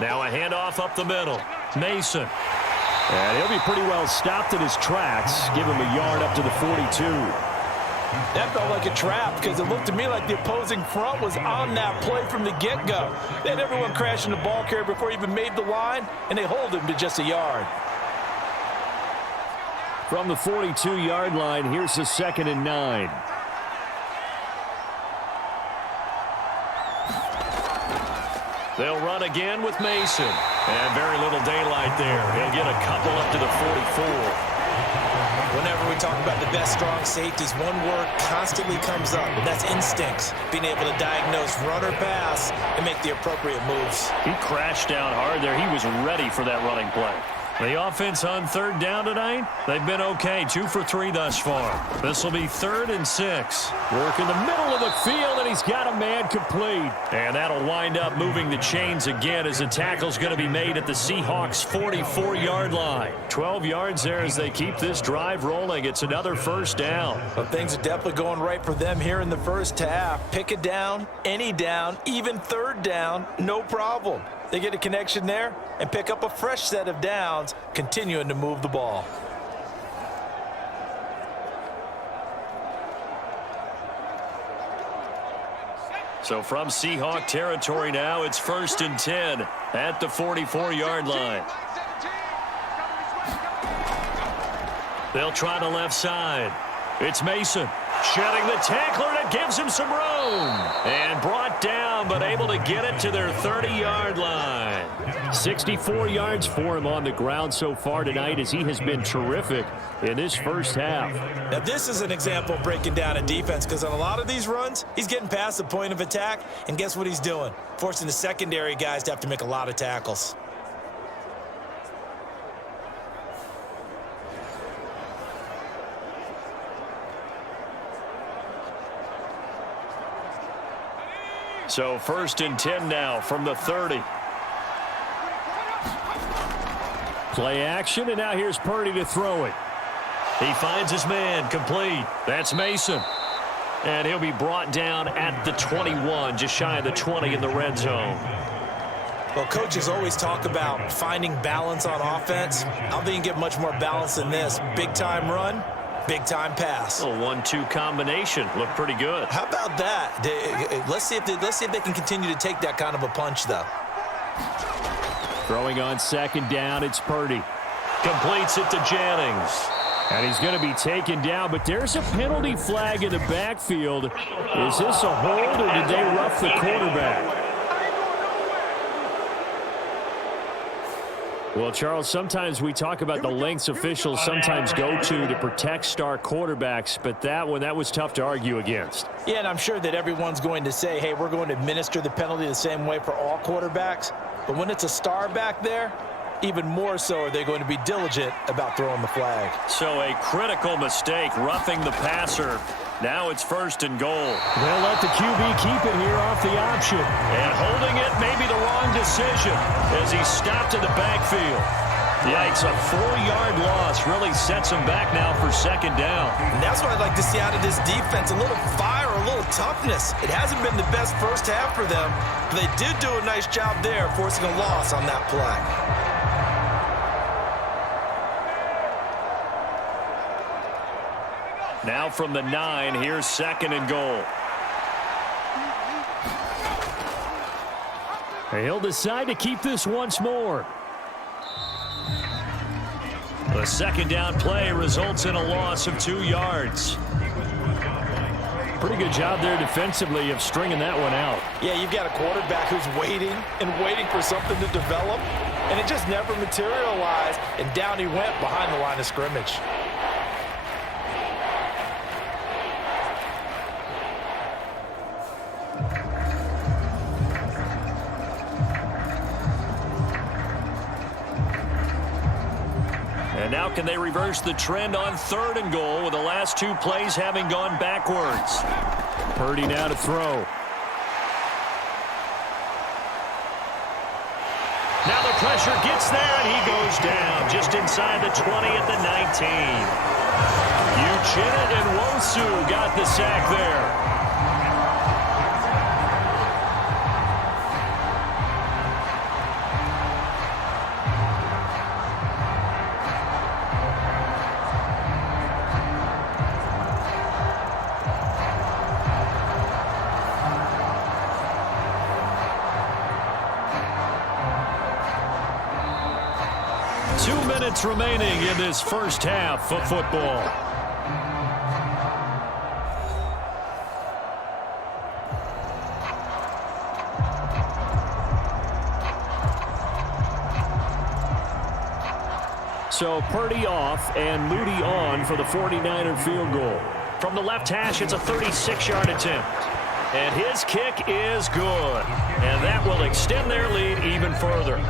Now a handoff up the middle. Mason. And he'll be pretty well stopped in his tracks. Give him a yard up to the 42. That felt like a trap because it looked to me like the opposing front was on that play from the get-go. They had everyone crashing the ball carrier before he even made the line, and they hold him to just a yard. From the 42-yard line, here's the 2nd and 9. They'll run again with Mason. And very little daylight there. He'll get a couple up to the 44. Whenever we talk about the best strong safeties, one word constantly comes up, and that's instincts. Being able to diagnose run or pass and make the appropriate moves. He crashed down hard there. He was ready for that running play. The offense on 3rd down tonight, they've been okay. 2 for 3 thus far. This will be 3rd and 6. Work in the middle of the field, and he's got a man complete. And that'll wind up moving the chains again as the tackle's going to be made at the Seahawks' 44-yard line. 12 yards there as they keep this drive rolling. It's another 1st down. Well, things are definitely going right for them here in the first half. Pick a down, any down, even 3rd down, no problem. They get a connection there and pick up a fresh set of downs, continuing to move the ball. So from Seahawk territory now, it's 1st and 10 at the 44-yard line. They'll try the left side. It's Mason. Shedding the tackler, and it gives him some room. And brought down, but able to get it to their 30-yard line. 64 yards for him on the ground so far tonight as he has been terrific in this first half. Now, this is an example of breaking down a defense because on a lot of these runs, he's getting past the point of attack, and guess what he's doing? Forcing the secondary guys to have to make a lot of tackles. So 1st and 10 now from the 30. Play action, and now here's Purdy to throw it. He finds his man complete. That's Mason. And he'll be brought down at the 21, just shy of the 20 in the red zone. Well, coaches always talk about finding balance on offense. I don't think you get much more balance than this. Big-time run, big-time pass. A 1-2 combination. Looked pretty good. How about that? Let's see if they can continue to take that kind of a punch, though. Throwing on 2nd down, it's Purdy. Completes it to Jennings. And he's going to be taken down, but there's a penalty flag in the backfield. Is this a hold, or did they rough the quarterback? Well, Charles, sometimes we talk about the lengths officials sometimes go to protect star quarterbacks, but that was tough to argue against. Yeah, and I'm sure that everyone's going to say, hey, we're going to administer the penalty the same way for all quarterbacks. But when it's a star back there, even more so are they going to be diligent about throwing the flag. So a critical mistake, roughing the passer. Now it's 1st and goal. They'll let the QB keep it here off the option. And holding it may be the wrong decision as he stopped in the backfield. Yikes, a 4-yard loss really sets him back now for 2nd down. And that's what I'd like to see out of this defense, a little fire, a little toughness. It hasn't been the best first half for them, but they did do a nice job there forcing a loss on that play. Now from the 9, here's 2nd and goal. He'll decide to keep this once more. The 2nd down play results in a loss of 2 yards. Pretty good job there defensively of stringing that one out. Yeah, you've got a quarterback who's waiting and waiting for something to develop, and it just never materialized, and down he went behind the line of scrimmage. And now can they reverse the trend on 3rd and goal with the last 2 plays having gone backwards? Purdy now to throw. pressure gets there, and he goes down just inside the 20 at the 19. Uchenna and Nwosu got the sack there. Remaining in this first half of football. So Purdy off and Moody on for the 49er field goal. From the left hash, it's a 36-yard attempt. And his kick is good. And that will extend their lead even further.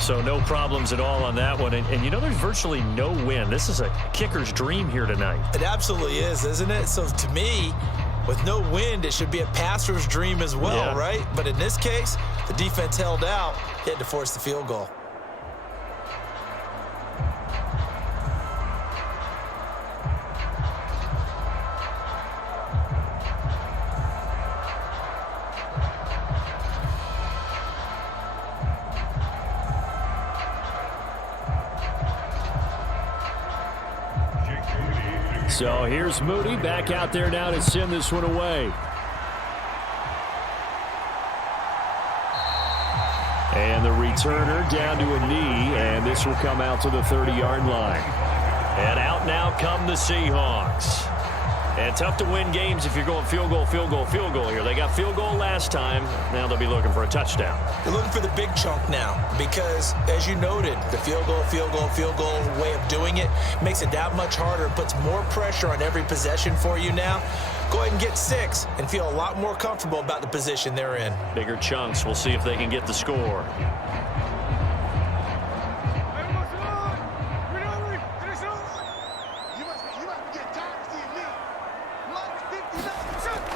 So no problems at all on that one. And you know, there's virtually no wind. This is a kicker's dream here tonight. It absolutely is, isn't it? So to me, with no wind, it should be a passer's dream as well, right? But in this case, the defense held out. He had to force the field goal. So here's Moody back out there now to send this one away. And the returner down to a knee, and this will come out to the 30-yard line. And out now come the Seahawks. And tough to win games if you're going field goal, field goal, field goal here. They got field goal last time. Now they'll be looking for a touchdown. They're looking for the big chunk now because, as you noted, the field goal, field goal, field goal way of doing it makes it that much harder. It puts more pressure on every possession for you now. Go ahead and get 6 and feel a lot more comfortable about the position they're in. Bigger chunks. We'll see if they can get the score.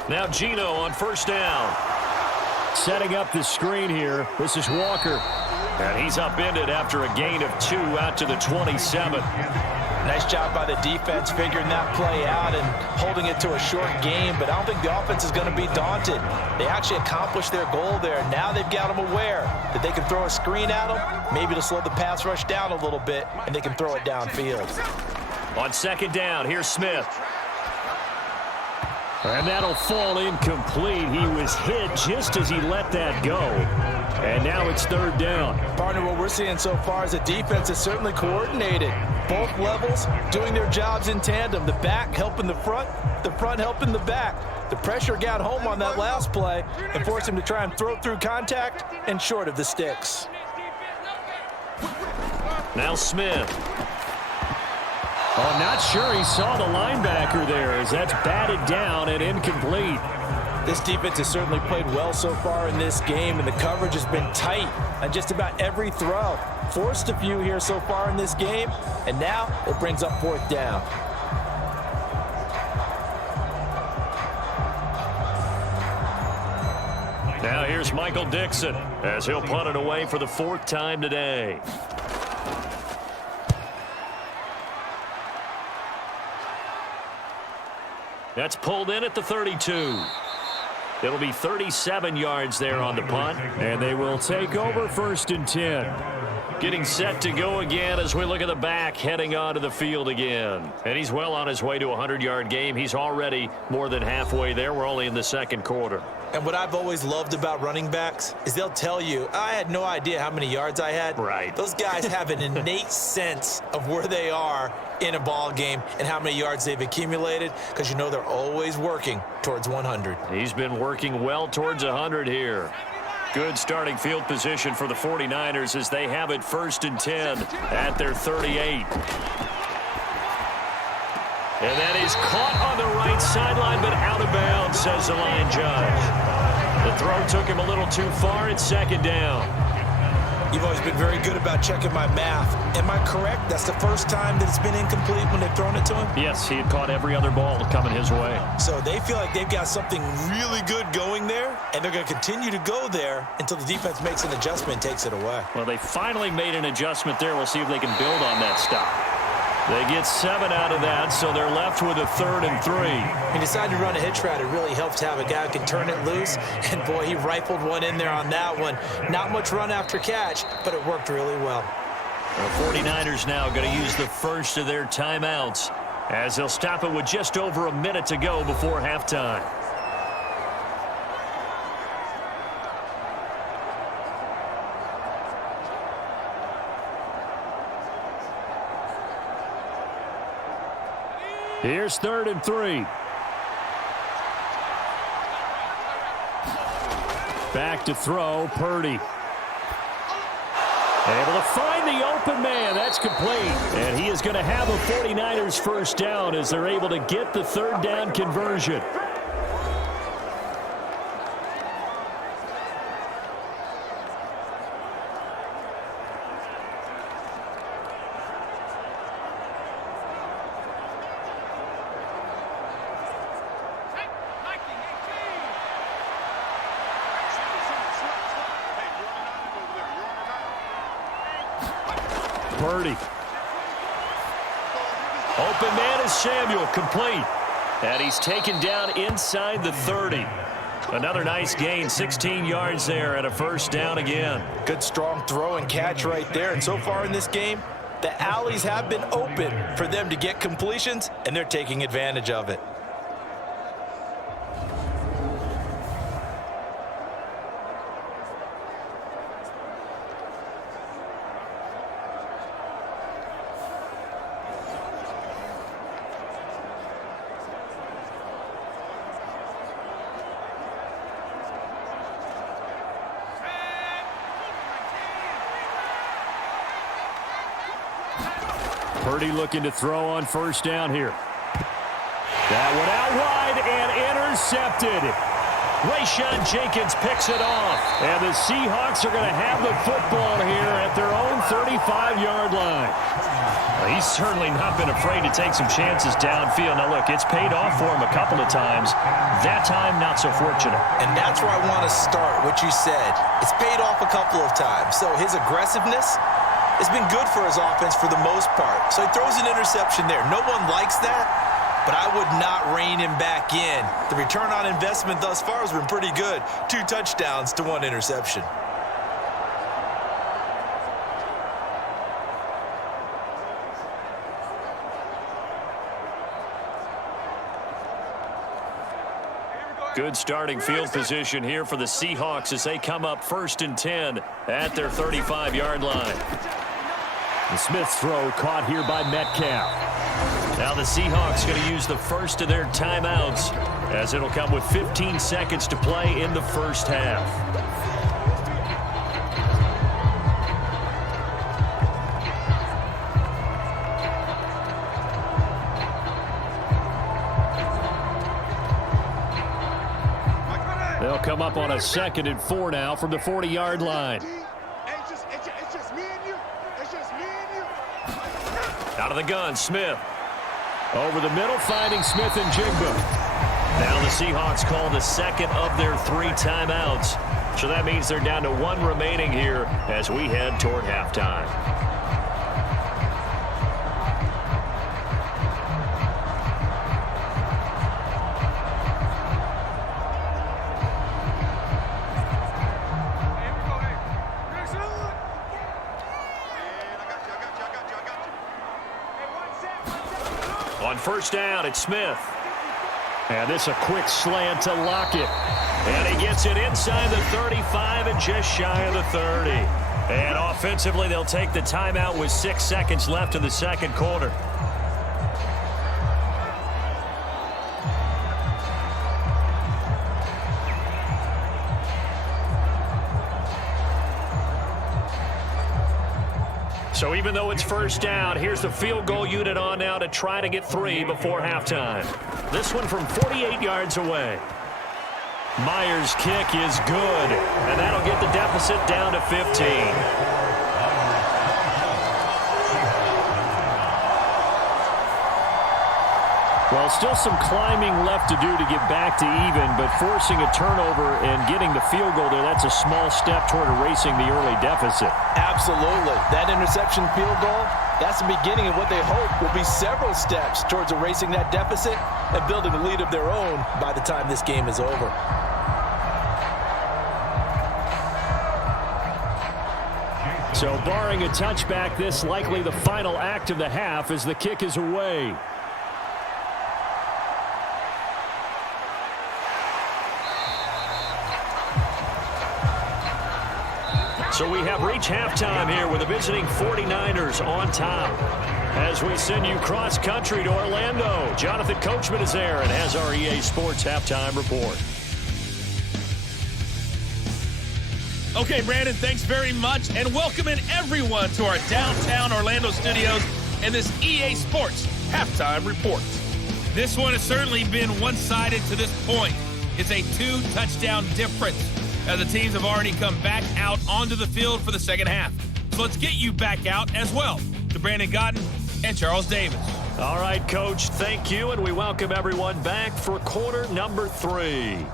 Now Geno on first down. Setting up the screen here. This is Walker. And he's upended after a gain of 2 out to the 27. Nice job by the defense figuring that play out and holding it to a short game. But I don't think the offense is going to be daunted. They actually accomplished their goal there. Now they've got them aware that they can throw a screen at them, maybe to slow the pass rush down a little bit, and they can throw it downfield. On second down, here's Smith. And that'll fall incomplete. He was hit just as he let that go. And now it's third down. Partner, what we're seeing so far is the defense is certainly coordinated. Both levels doing their jobs in tandem. The back helping the front helping the back. The pressure got home on that last play and forced him to try and throw through contact and short of the sticks. Now Smith. Oh, not sure he saw the linebacker there as that's batted down and incomplete. This defense has certainly played well so far in this game, and the coverage has been tight on just about every throw. Forced a few here so far in this game, and now it brings up fourth down. Now here's Michael Dixon as he'll punt it away for the 4th time today. That's pulled in at the 32. It'll be 37 yards there on the punt, and they will take over 1st and 10. Getting set to go again as we look at the back heading onto the field again. And he's well on his way to a 100-yard game. He's already more than halfway there. We're only in the 2nd quarter. And what I've always loved about running backs is they'll tell you, I had no idea how many yards I had. Right. Those guys have an innate sense of where they are in a ball game and how many yards they've accumulated because you know they're always working towards 100. He's been working well towards 100 here. Good starting field position for the 49ers as they have it 1st and 10 at their 38. And that is caught on the right sideline, but out of bounds, says the line judge. The throw took him a little too far. It's 2nd down. You've always been very good about checking my math. Am I correct? That's the first time that it's been incomplete when they've thrown it to him? Yes, he had caught every other ball coming his way. So they feel like they've got something really good going there, and they're going to continue to go there until the defense makes an adjustment and takes it away. Well, they finally made an adjustment there. We'll see if they can build on that stop. They get 7 out of that, so they're left with a 3rd and 3. He decided to run a hitch route. It really helps to have a guy who can turn it loose. And, boy, he rifled one in there on that one. Not much run after catch, but it worked really well. The 49ers now going to use the first of their timeouts as they'll stop it with just over a minute to go before halftime. Here's 3rd and 3. Back to throw, Purdy. Able to find the open man. That's complete. And he is going to have a 49ers first down as they're able to get the 3rd down conversion. Purdy. Open man is Samuel, complete. And he's taken down inside the 30. Another nice gain, 16 yards there and a first down again. Good strong throw and catch right there. And so far in this game, the alleys have been open for them to get completions, and they're taking advantage of it. Purdy looking to throw on first down here. That one out wide and intercepted. Rayshon Jenkins picks it off. And the Seahawks are going to have the football here at their own 35-yard line. Well, he's certainly not been afraid to take some chances downfield. Now, look, it's paid off for him a couple of times. That time, not so fortunate. And that's where I want to start, what you said. It's paid off a couple of times. So his aggressiveness has been good for his offense for the most part. So he throws an interception there. No one likes that, but I would not rein him back in. The return on investment thus far has been pretty good. 2 touchdowns to 1 interception. Good starting field position here for the Seahawks as they come up 1st and 10 at their 35-yard line. The Smith throw caught here by Metcalf. Now the Seahawks going to use the first of their timeouts as it'll come with 15 seconds to play in the first half. They'll come up on a 2nd and 4 now from the 40-yard line. Out of the gun, Smith. Over the middle, finding Smith and Jigba. Now the Seahawks call the 2nd of their 3 timeouts. So that means they're down to 1 remaining here as we head toward halftime. On first down, it's Smith. And this a quick slant to Lockett. And he gets it inside the 35 and just shy of the 30. And offensively, they'll take the timeout with 6 seconds left in the second quarter. So even though it's first down, here's the field goal unit on now to try to get 3 before halftime. This one from 48 yards away. Myers' kick is good, and that'll get the deficit deficit down to 15. Well, still some climbing left to do to get back to even, but forcing a turnover and getting the field goal there, that's a small step toward erasing the early deficit. Absolutely. That interception field goal, that's the beginning of what they hope will be several steps towards erasing that deficit and building a lead of their own by the time this game is over. So barring a touchback, this likely the final act of the half as the kick is away. So we have reached halftime here with the visiting 49ers on top. As we send you cross-country to Orlando, Jonathan Coachman is there and has our EA Sports halftime report. Okay, Brandon, thanks very much, and welcome in everyone to our downtown Orlando studios and this EA Sports halftime report. This one has certainly been one-sided to this point. It's a 2-touchdown difference, as the teams have already come back out onto the field for the second half. So let's get you back out as well to Brandon Gotton and Charles Davis. All right, Coach, thank you, and we welcome everyone back for quarter number 3.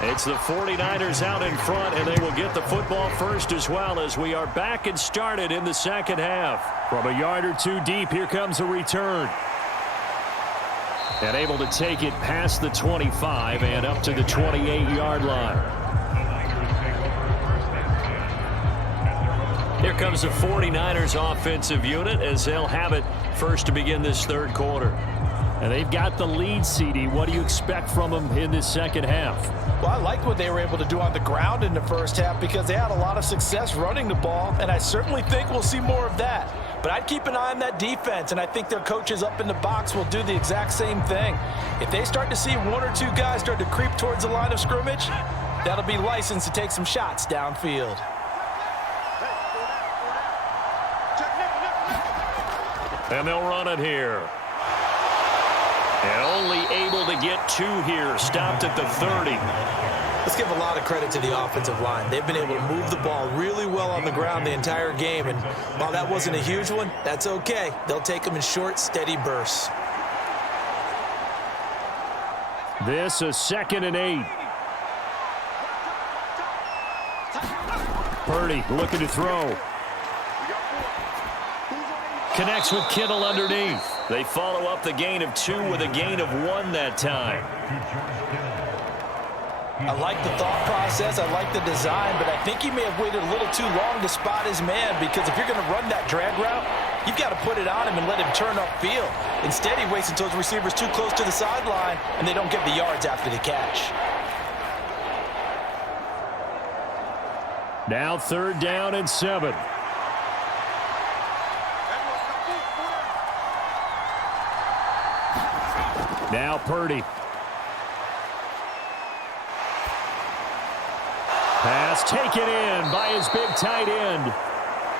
It's the 49ers out in front, and they will get the football first as well as we are back and started in the second half. From a yard or two deep, here comes a return. And able to take it past the 25 and up to the 28-yard line. Here comes the 49ers offensive unit as they'll have it first to begin this third quarter. And they've got the lead, CD. What do you expect from them in this second half? Well, I like what they were able to do on the ground in the first half because they had a lot of success running the ball, and I certainly think we'll see more of that. But I'd keep an eye on that defense, and I think their coaches up in the box will do the exact same thing. If they start to see one or two guys start to creep towards the line of scrimmage, that'll be licensed to take some shots downfield. And they'll run it here. And only able to get 2 here. Stopped at the 30. Let's give a lot of credit to the offensive line. They've been able to move the ball really well on the ground the entire game. And while that wasn't a huge one, that's okay. They'll take them in short, steady bursts. This is 2nd and 8. Purdy looking to throw. Connects with Kittle underneath. They follow up the gain of 2 with a gain of 1 that time. I like the thought process. I like the design, but I think he may have waited a little too long to spot his man because if you're going to run that drag route, you've got to put it on him and let him turn upfield. Instead, he waits until his receiver's too close to the sideline and they don't get the yards after the catch. Now 3rd down and 7. Now Purdy. Pass taken in by his big tight end.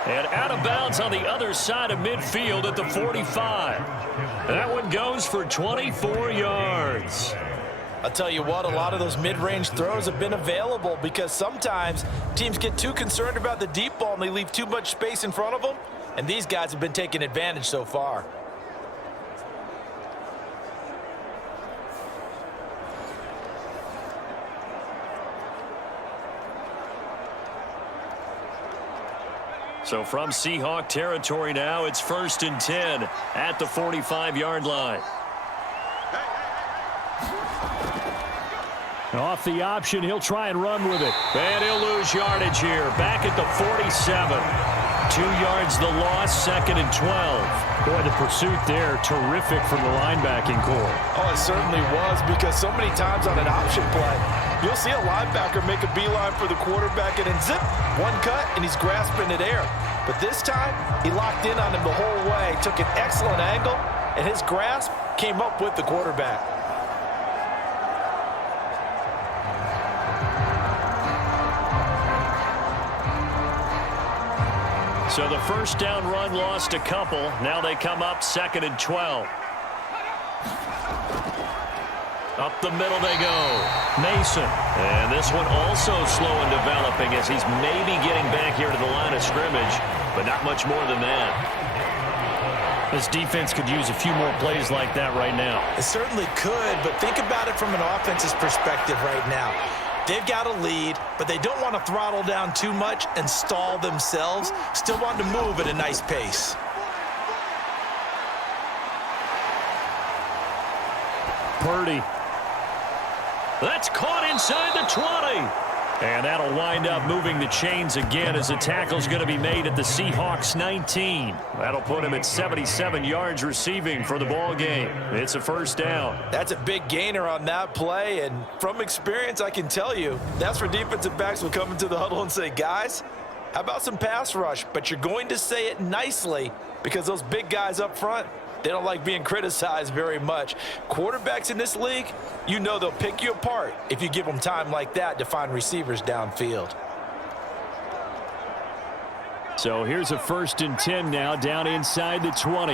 And out of bounds on the other side of midfield at the 45. That one goes for 24 yards. I'll tell you what, a lot of those mid-range throws have been available because sometimes teams get too concerned about the deep ball and they leave too much space in front of them. And these guys have been taking advantage so far. So from Seahawk territory now, it's 1st and 10 at the 45-yard line. Off the option, he'll try and run with it. And he'll lose yardage here. Back at the 47. 2 yards the loss, 2nd and 12. Boy, the pursuit there, terrific from the linebacking core. Oh, it certainly was because so many times on an option play, You'll see a linebacker make a beeline for the quarterback and then zip, one cut, and he's grasping it air. But this time, he locked in on him the whole way, took an excellent angle, and his grasp came up with the quarterback. So the first down run lost a couple. Now they come up 2nd and 12. Up the middle they go. Mason. And this one also slow in developing as he's maybe getting back here to the line of scrimmage, but not much more than that. This defense could use a few more plays like that right now. It certainly could, but think about it from an offense's perspective right now. They've got a lead, but they don't want to throttle down too much and stall themselves. Still want to move at a nice pace. Purdy. That's caught inside the 20. And that'll wind up moving the chains again as the tackle's going to be made at the Seahawks 19. That'll put him at 77 yards receiving for the ball game. It's a first down. That's a big gainer on that play, and from experience, I can tell you, that's where defensive backs will come into the huddle and say, guys, how about some pass rush? But you're going to say it nicely because those big guys up front, they don't like being criticized very much. Quarterbacks in this league, you know they'll pick you apart if you give them time like that to find receivers downfield. So here's a 1st and 10 now, down inside the 20.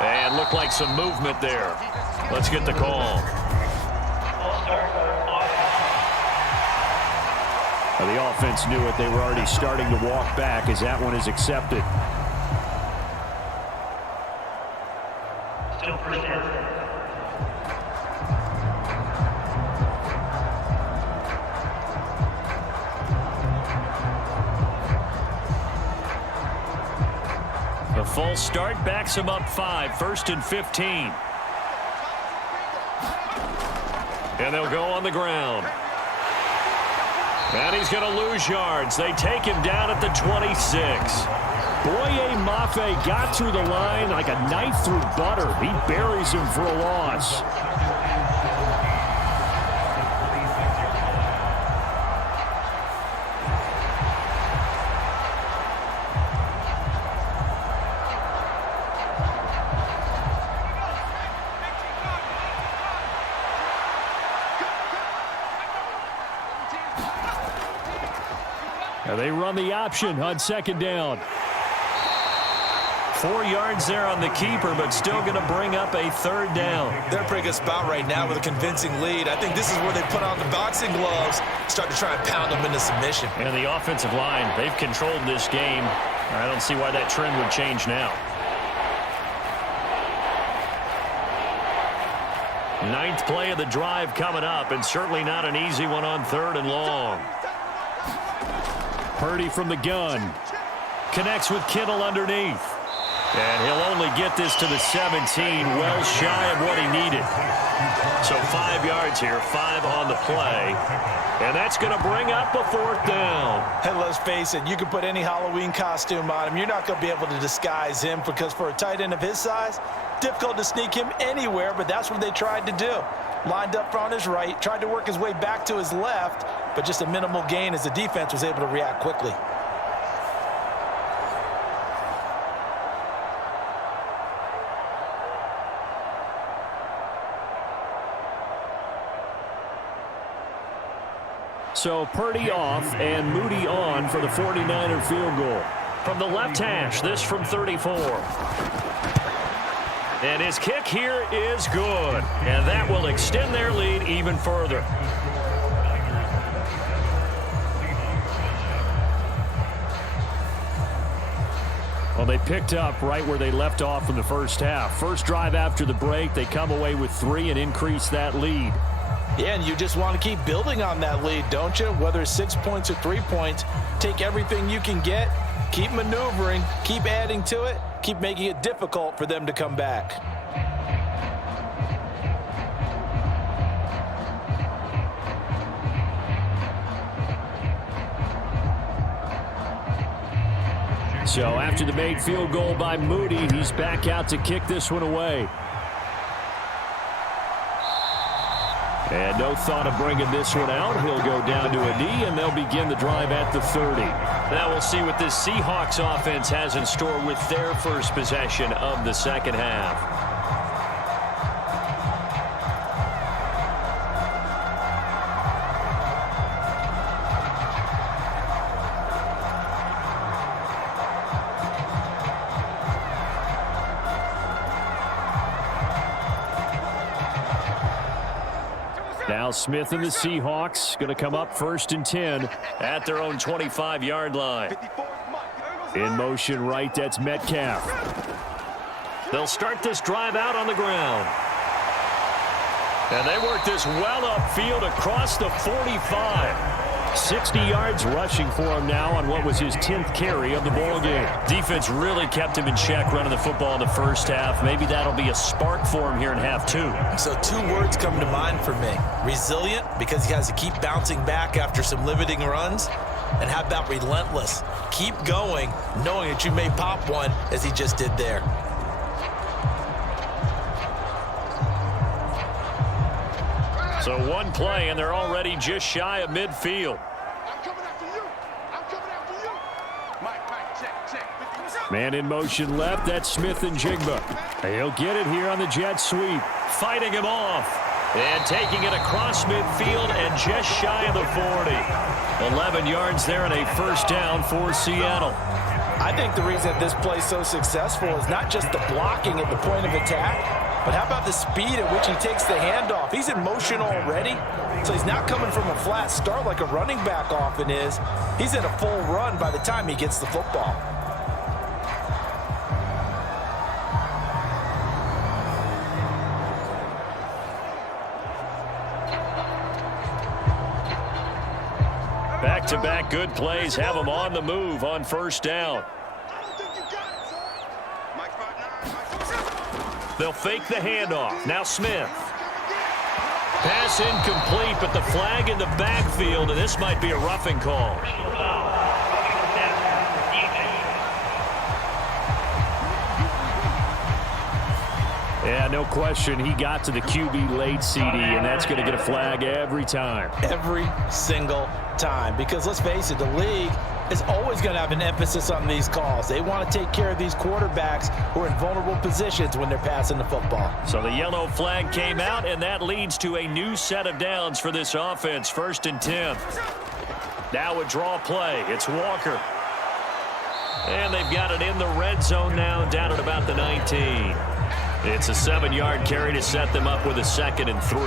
And looked like some movement there. Let's get the call. Well, the offense knew it. They were already starting to walk back as that one is accepted. Still first down. The false start backs him up 5, 1st and 15. And they'll go on the ground. And he's going to lose yards. They take him down at the 26. Boye Mafe got through the line like a knife through butter. He buries him for a loss. Now they run the option on 2nd down. 4 yards there on the keeper, but still going to bring up a 3rd down. They're in a pretty good spot right now with a convincing lead. I think this is where they put on the boxing gloves, start to try and pound them into submission. And the offensive line, they've controlled this game. I don't see why that trend would change now. 9th play of the drive coming up, and certainly not an easy one on 3rd and long. Purdy from the gun. Connects with Kittle underneath. And he'll only get this to the 17, well shy of what he needed. So 5 yards here, 5 on the play. And that's going to bring up a 4th down. And let's face it, you can put any Halloween costume on him. You're not going to be able to disguise him because for a tight end of his size, difficult to sneak him anywhere, but that's what they tried to do. Lined up on his right, tried to work his way back to his left, but just a minimal gain as the defense was able to react quickly. So Purdy off and Moody on for the 49er field goal. From the left hash, this from 34. And his kick here is good. And that will extend their lead even further. Well, they picked up right where they left off in the first half. First drive after the break, they come away with 3 and increase that lead. Yeah, and you just want to keep building on that lead, don't you? Whether it's 6 points or 3 points, take everything you can get, keep maneuvering, keep adding to it, keep making it difficult for them to come back. So after the made field goal by Moody, he's back out to kick this one away. And no thought of bringing this one out. He'll go down to a knee, and they'll begin the drive at the 30. Now we'll see what this Seahawks offense has in store with their first possession of the second half. Now Smith and the Seahawks going to come up 1st and 10 at their own 25-yard line. In motion right, that's Metcalf. They'll start this drive out on the ground. And they work this well upfield across the 45. 60 yards rushing for him now on what was his 10th carry of the ball game. Defense really kept him in check running the football in the first half. Maybe that'll be a spark for him here in half 2. So 2 words come to mind for me. Resilient, because he has to keep bouncing back after some limiting runs. And how about relentless? Keep going, knowing that you may pop one, as he just did there. So 1 play, and they're already just shy of midfield. Man in motion left, that's Smith and Jigba. He'll get it here on the jet sweep. Fighting him off. And taking it across midfield and just shy of the 40. 11 yards there and a first down for Seattle. I think the reason that this play is so successful is not just the blocking at the point of attack, but how about the speed at which he takes the handoff? He's in motion already, so he's not coming from a flat start like a running back often is. He's in a full run by the time he gets the football. Back-to-back good plays have them on the move on first down. They'll fake the handoff. Now Smith. Pass incomplete, but the flag in the backfield, and this might be a roughing call. Yeah, no question. He got to the QB late, CD, and that's going to get a flag every time. Every single time. Because let's face it, the league is always going to have an emphasis on these calls. They want to take care of these quarterbacks who are in vulnerable positions when they're passing the football. So the yellow flag came out, and that leads to a new set of downs for this offense. 1st and 10. Now a draw play. It's Walker. And they've got it in the red zone now, down at about the 19. It's a 7-yard carry to set them up with a 2nd and 3.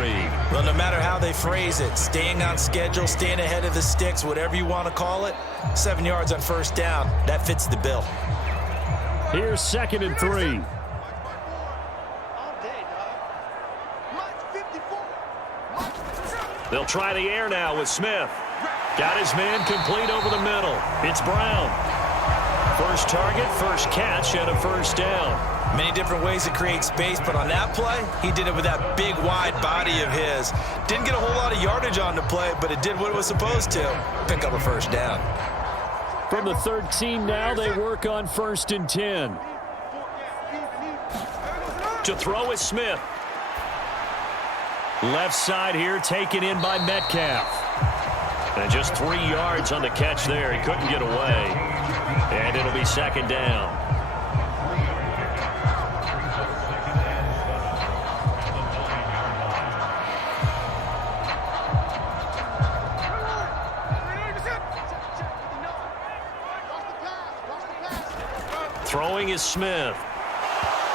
Well, no matter how they phrase it, staying on schedule, staying ahead of the sticks, whatever you want to call it, 7 yards on first down, that fits the bill. Here's 2nd and 3. They'll try the air now with Smith. Got his man complete over the middle. It's Brown. First target, first catch, and a first down. Many different ways to create space, but on that play, he did it with that big, wide body of his. Didn't get a whole lot of yardage on the play, but it did what it was supposed to. Pick up a first down. From the 13 now, they work on 1st and 10. To throw is Smith. Left side here, taken in by Metcalf. And just 3 yards on the catch there. He couldn't get away. And it'll be 2nd down. Throwing is Smith.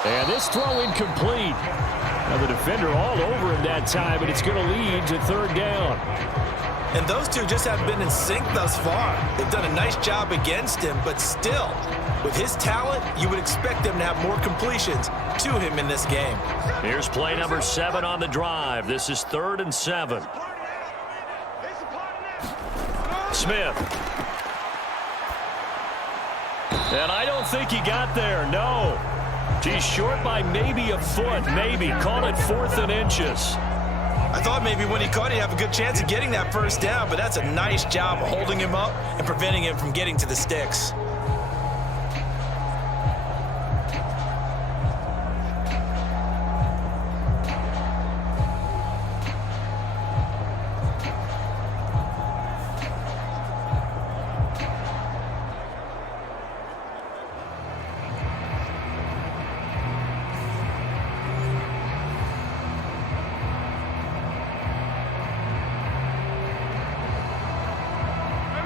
And this throw incomplete. Now the defender all over him that time, but it's going to lead to 3rd down. And those two just haven't been in sync thus far. They've done a nice job against him, but still, with his talent, you would expect them to have more completions to him in this game. Here's play number 7 on the drive. This is 3rd and 7. Smith. And I don't think he got there, no. He's short by maybe a foot, maybe. Call it 4th and inches. I thought maybe when he caught, he'd have a good chance of getting that first down, but that's a nice job of holding him up and preventing him from getting to the sticks.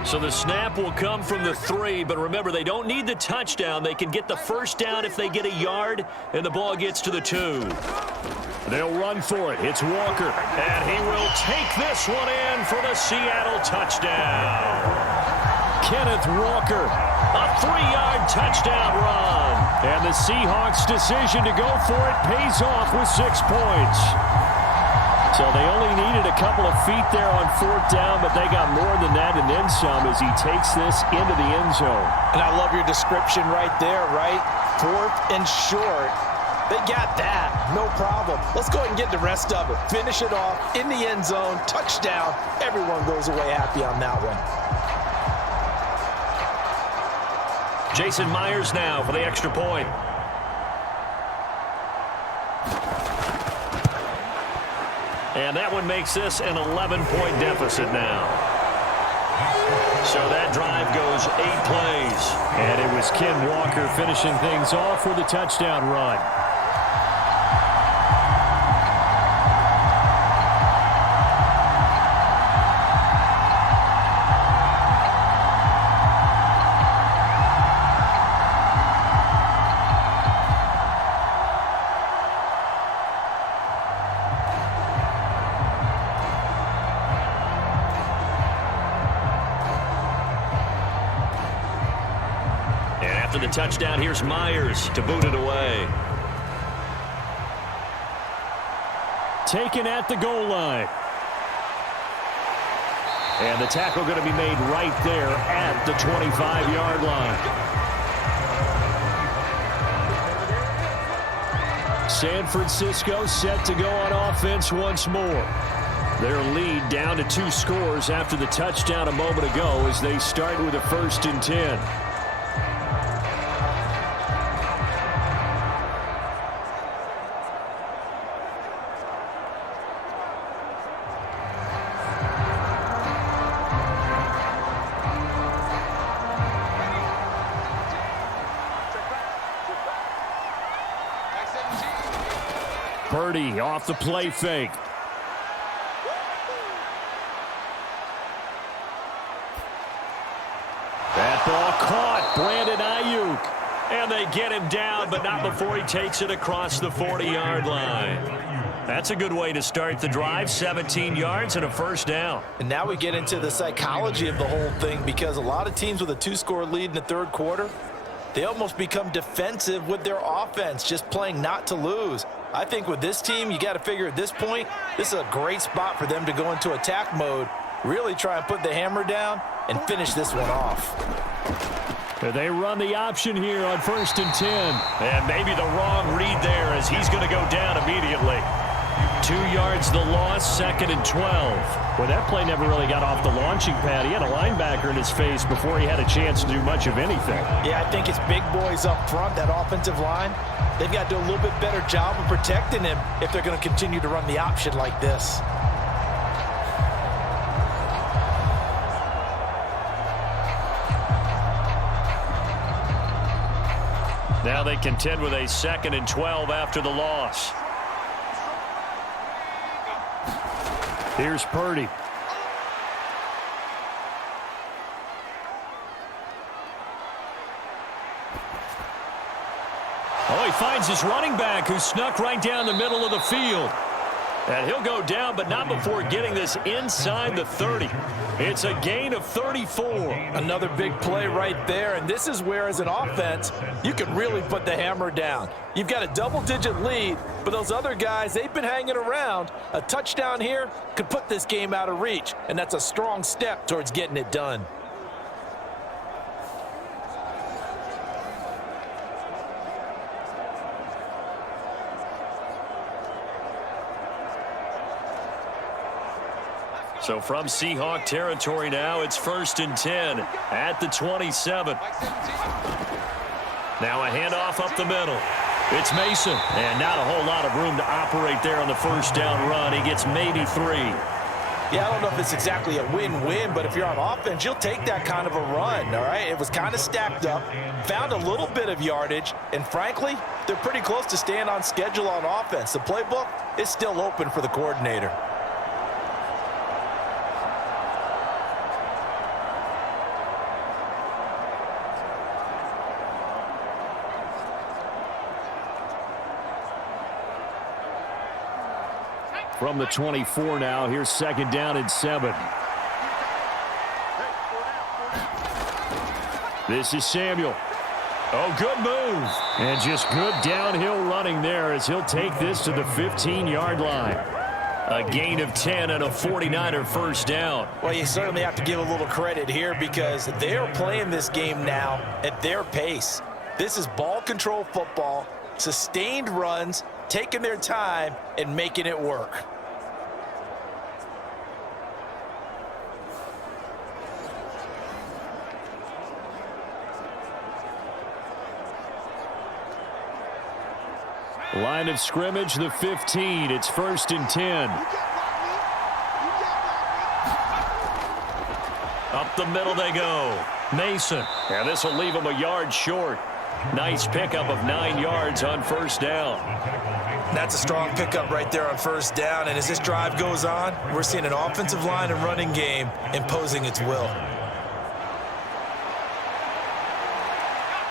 So the snap will come from the 3, but remember, they don't need the touchdown. They can get the first down if they get a yard, and the ball gets to the 2. They'll run for it. It's Walker, and he will take this one in for the Seattle touchdown. Kenneth Walker, a 3-yard touchdown run. And the Seahawks' decision to go for it pays off with 6 points. So they only needed a couple of feet there on 4th down, but they got more than that and then some as he takes this into the end zone. And I love your description right there, right? 4th and short. They got that. No problem. Let's go ahead and get the rest of it. Finish it off in the end zone. Touchdown. Everyone goes away happy on that one. Jason Myers now for the extra point. And that one makes this an 11-point deficit now. So that drive goes 8 plays. And it was Ken Walker finishing things off with a touchdown run. After the touchdown, here's Myers to boot it away. Taken at the goal line. And the tackle going to be made right there at the 25-yard line. San Francisco set to go on offense once more. Their lead down to 2 scores after the touchdown a moment ago as they start with a 1st and 10. Purdy off the play fake. That ball caught. Brandon Ayuk. And they get him down, but not before he takes it across the 40-yard line. That's a good way to start the drive. 17 yards and a 1st down. And now we get into the psychology of the whole thing, because a lot of teams with a 2-score lead in the 3rd quarter, they almost become defensive with their offense, just playing not to lose. I think with this team, you got to figure at this point, this is a great spot for them to go into attack mode, really try and put the hammer down and finish this one off. They run the option here on 1st and 10. And maybe the wrong read there as he's going to go down immediately. 2 yards the loss, 2nd and 12. Well, that play never really got off the launching pad. He had a linebacker in his face before he had a chance to do much of anything. Yeah, I think it's big boys up front, that offensive line. They've got to do a little bit better job of protecting him if they're going to continue to run the option like this. Now they contend with a 2nd and 12 after the loss. Here's Purdy. Oh, he finds his running back who snuck right down the middle of the field. And he'll go down, but not before getting this inside the 30. It's a gain of 34. Another big play right there, and this is where, as an offense, you can really put the hammer down. You've got a double-digit lead, but those other guys, they've been hanging around. A touchdown here could put this game out of reach, and that's a strong step towards getting it done. So from Seahawk territory now, it's 1st and 10 at the 27. Now a handoff up the middle. It's Mason, and not a whole lot of room to operate there on the 1st down run. He gets maybe 3. Yeah, I don't know if it's exactly a win-win, but if you're on offense, you'll take that kind of a run, all right? It was kind of stacked up, found a little bit of yardage, and frankly, they're pretty close to staying on schedule on offense. The playbook is still open for the coordinator. from the 24 now. Here's 2nd down and 7. This is Samuel. Oh, good move. And just good downhill running there as he'll take this to the 15-yard line. A gain of 10 and a 49er first down. Well, you certainly have to give a little credit here because they're playing this game now at their pace. This is ball control football, sustained runs, taking their time and making it work. Line of scrimmage, the 15. It's 1st and 10. Up the middle they go. Mason. And this will leave him a yard short. Nice pickup of 9 yards on 1st down. That's a strong pickup right there on 1st down. And as this drive goes on, we're seeing an offensive line and running game imposing its will.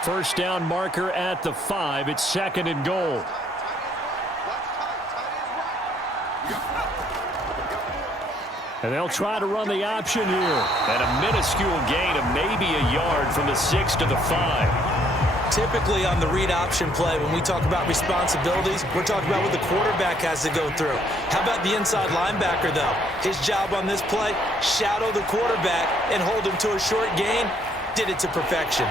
1st down marker at the 5. It's 2nd and goal. And they'll try to run the option here. And a minuscule gain of maybe a yard from the 6 to the 5. Typically on the read option play, when we talk about responsibilities, we're talking about what the quarterback has to go through. How about the inside linebacker, though? His job on this play, shadow the quarterback and hold him to a short gain. Did it to perfection.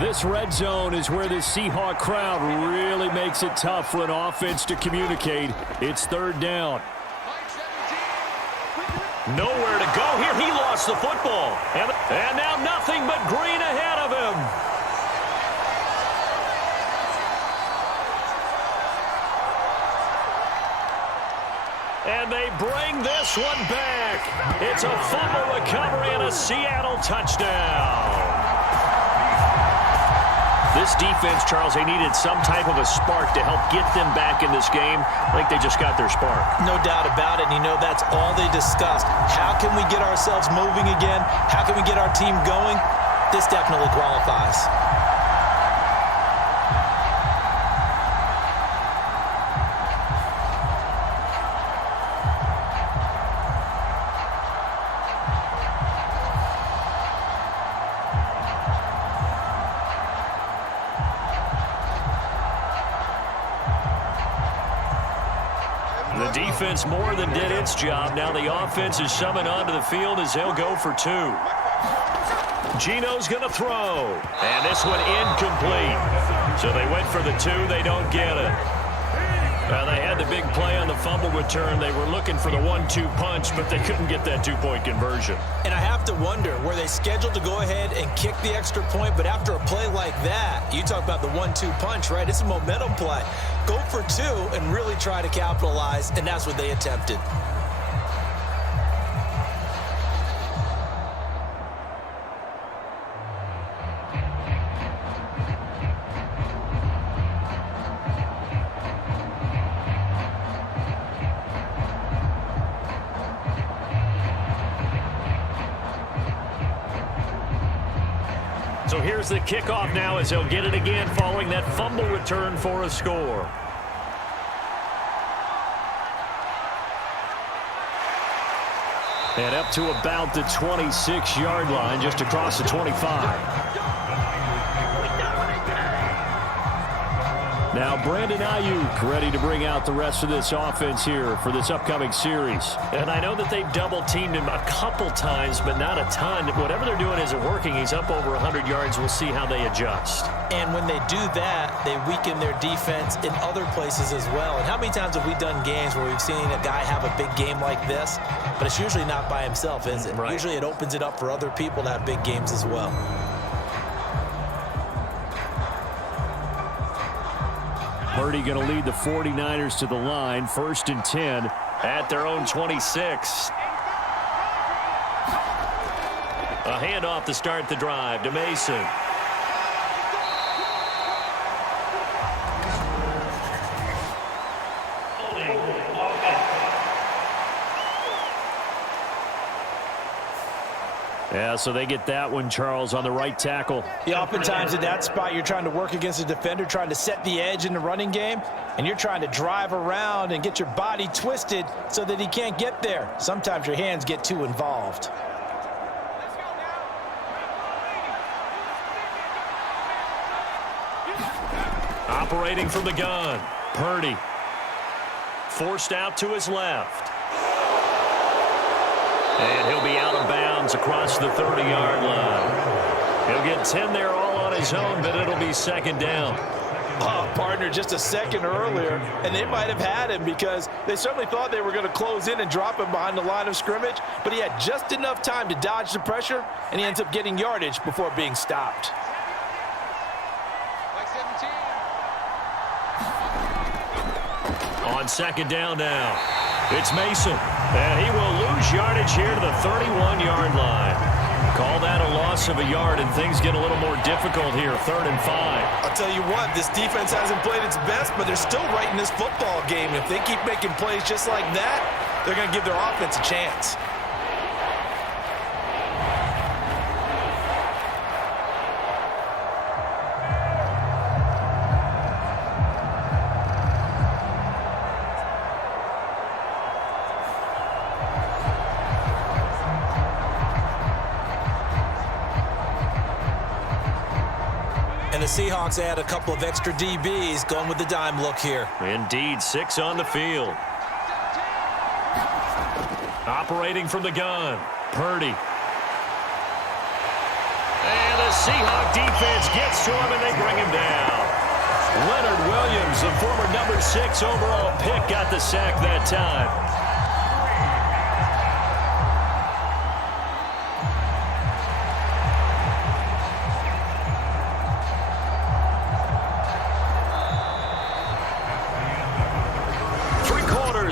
This red zone is where the Seahawk crowd really makes it tough for an offense to communicate. It's 3rd down. Nowhere to go here. He lost the football. And now nothing but green ahead of him. And they bring this one back. It's a fumble recovery and a Seattle touchdown. This defense, Charles, they needed some type of a spark to help get them back in this game. I think they just got their spark. No doubt about it. And you know, that's all they discussed. How can we get ourselves moving again? How can we get our team going? This definitely qualifies. Defense more than did its job. Now the offense is summoned onto the field as they'll go for 2. Geno's going to throw. And this one incomplete. So they went for the 2. They don't get it. Well, they had the big play on the fumble return. They were looking for the 1-2 punch, but they couldn't get that 2-point conversion. And I have to wonder, were they scheduled to go ahead and kick the extra point? But after a play like that, you talk about the 1-2 punch, right? It's a momentum play. Go for 2 and really try to capitalize, and that's what they attempted. So here's the kickoff now as they'll get it again following that fumble return for a score. And up to about the 26-yard line, just across the 25. Now Brandon Ayuk ready to bring out the rest of this offense here for this upcoming series. And I know that they've double-teamed him a couple times, but not a ton. Whatever they're doing isn't working. He's up over 100 yards. We'll see how they adjust. And when they do that, they weaken their defense in other places as well. And how many times have we done games where we've seen a guy have a big game like this? But it's usually not by himself, is it? Right. Usually it opens it up for other people to have big games as well. Purdy going to lead the 49ers to the line. 1st and 10 at their own 26. A handoff to start the drive to Mason. Yeah, so they get that one, Charles, on the right tackle. Yeah, oftentimes in that spot, you're trying to work against a defender, trying to set the edge in the running game, and you're trying to drive around and get your body twisted so that he can't get there. Sometimes your hands get too involved. Operating from the gun, Purdy. Forced out to his left. And he'll be out of bounds across the 30-yard line. He'll get 10 there all on his own, but it'll be second down. Oh, partner, just a second earlier, and they might have had him because they certainly thought they were going to close in and drop him behind the line of scrimmage, but he had just enough time to dodge the pressure, and he ends up getting yardage before being stopped. On second down now, it's Mason, and he will lose yardage here to the 31-yard line. Call that a loss of a yard, and things get a little more difficult here, 3rd and 5. I'll tell you what, this defense hasn't played its best, but they're still right in this football game. If they keep making plays just like that, they're going to give their offense a chance. The Seahawks add a couple of extra DBs going with the dime look here. Indeed, 6 on the field. Operating from the gun, Purdy. And the Seahawk defense gets to him, and they bring him down. Leonard Williams, the former number 6 overall pick, got the sack that time.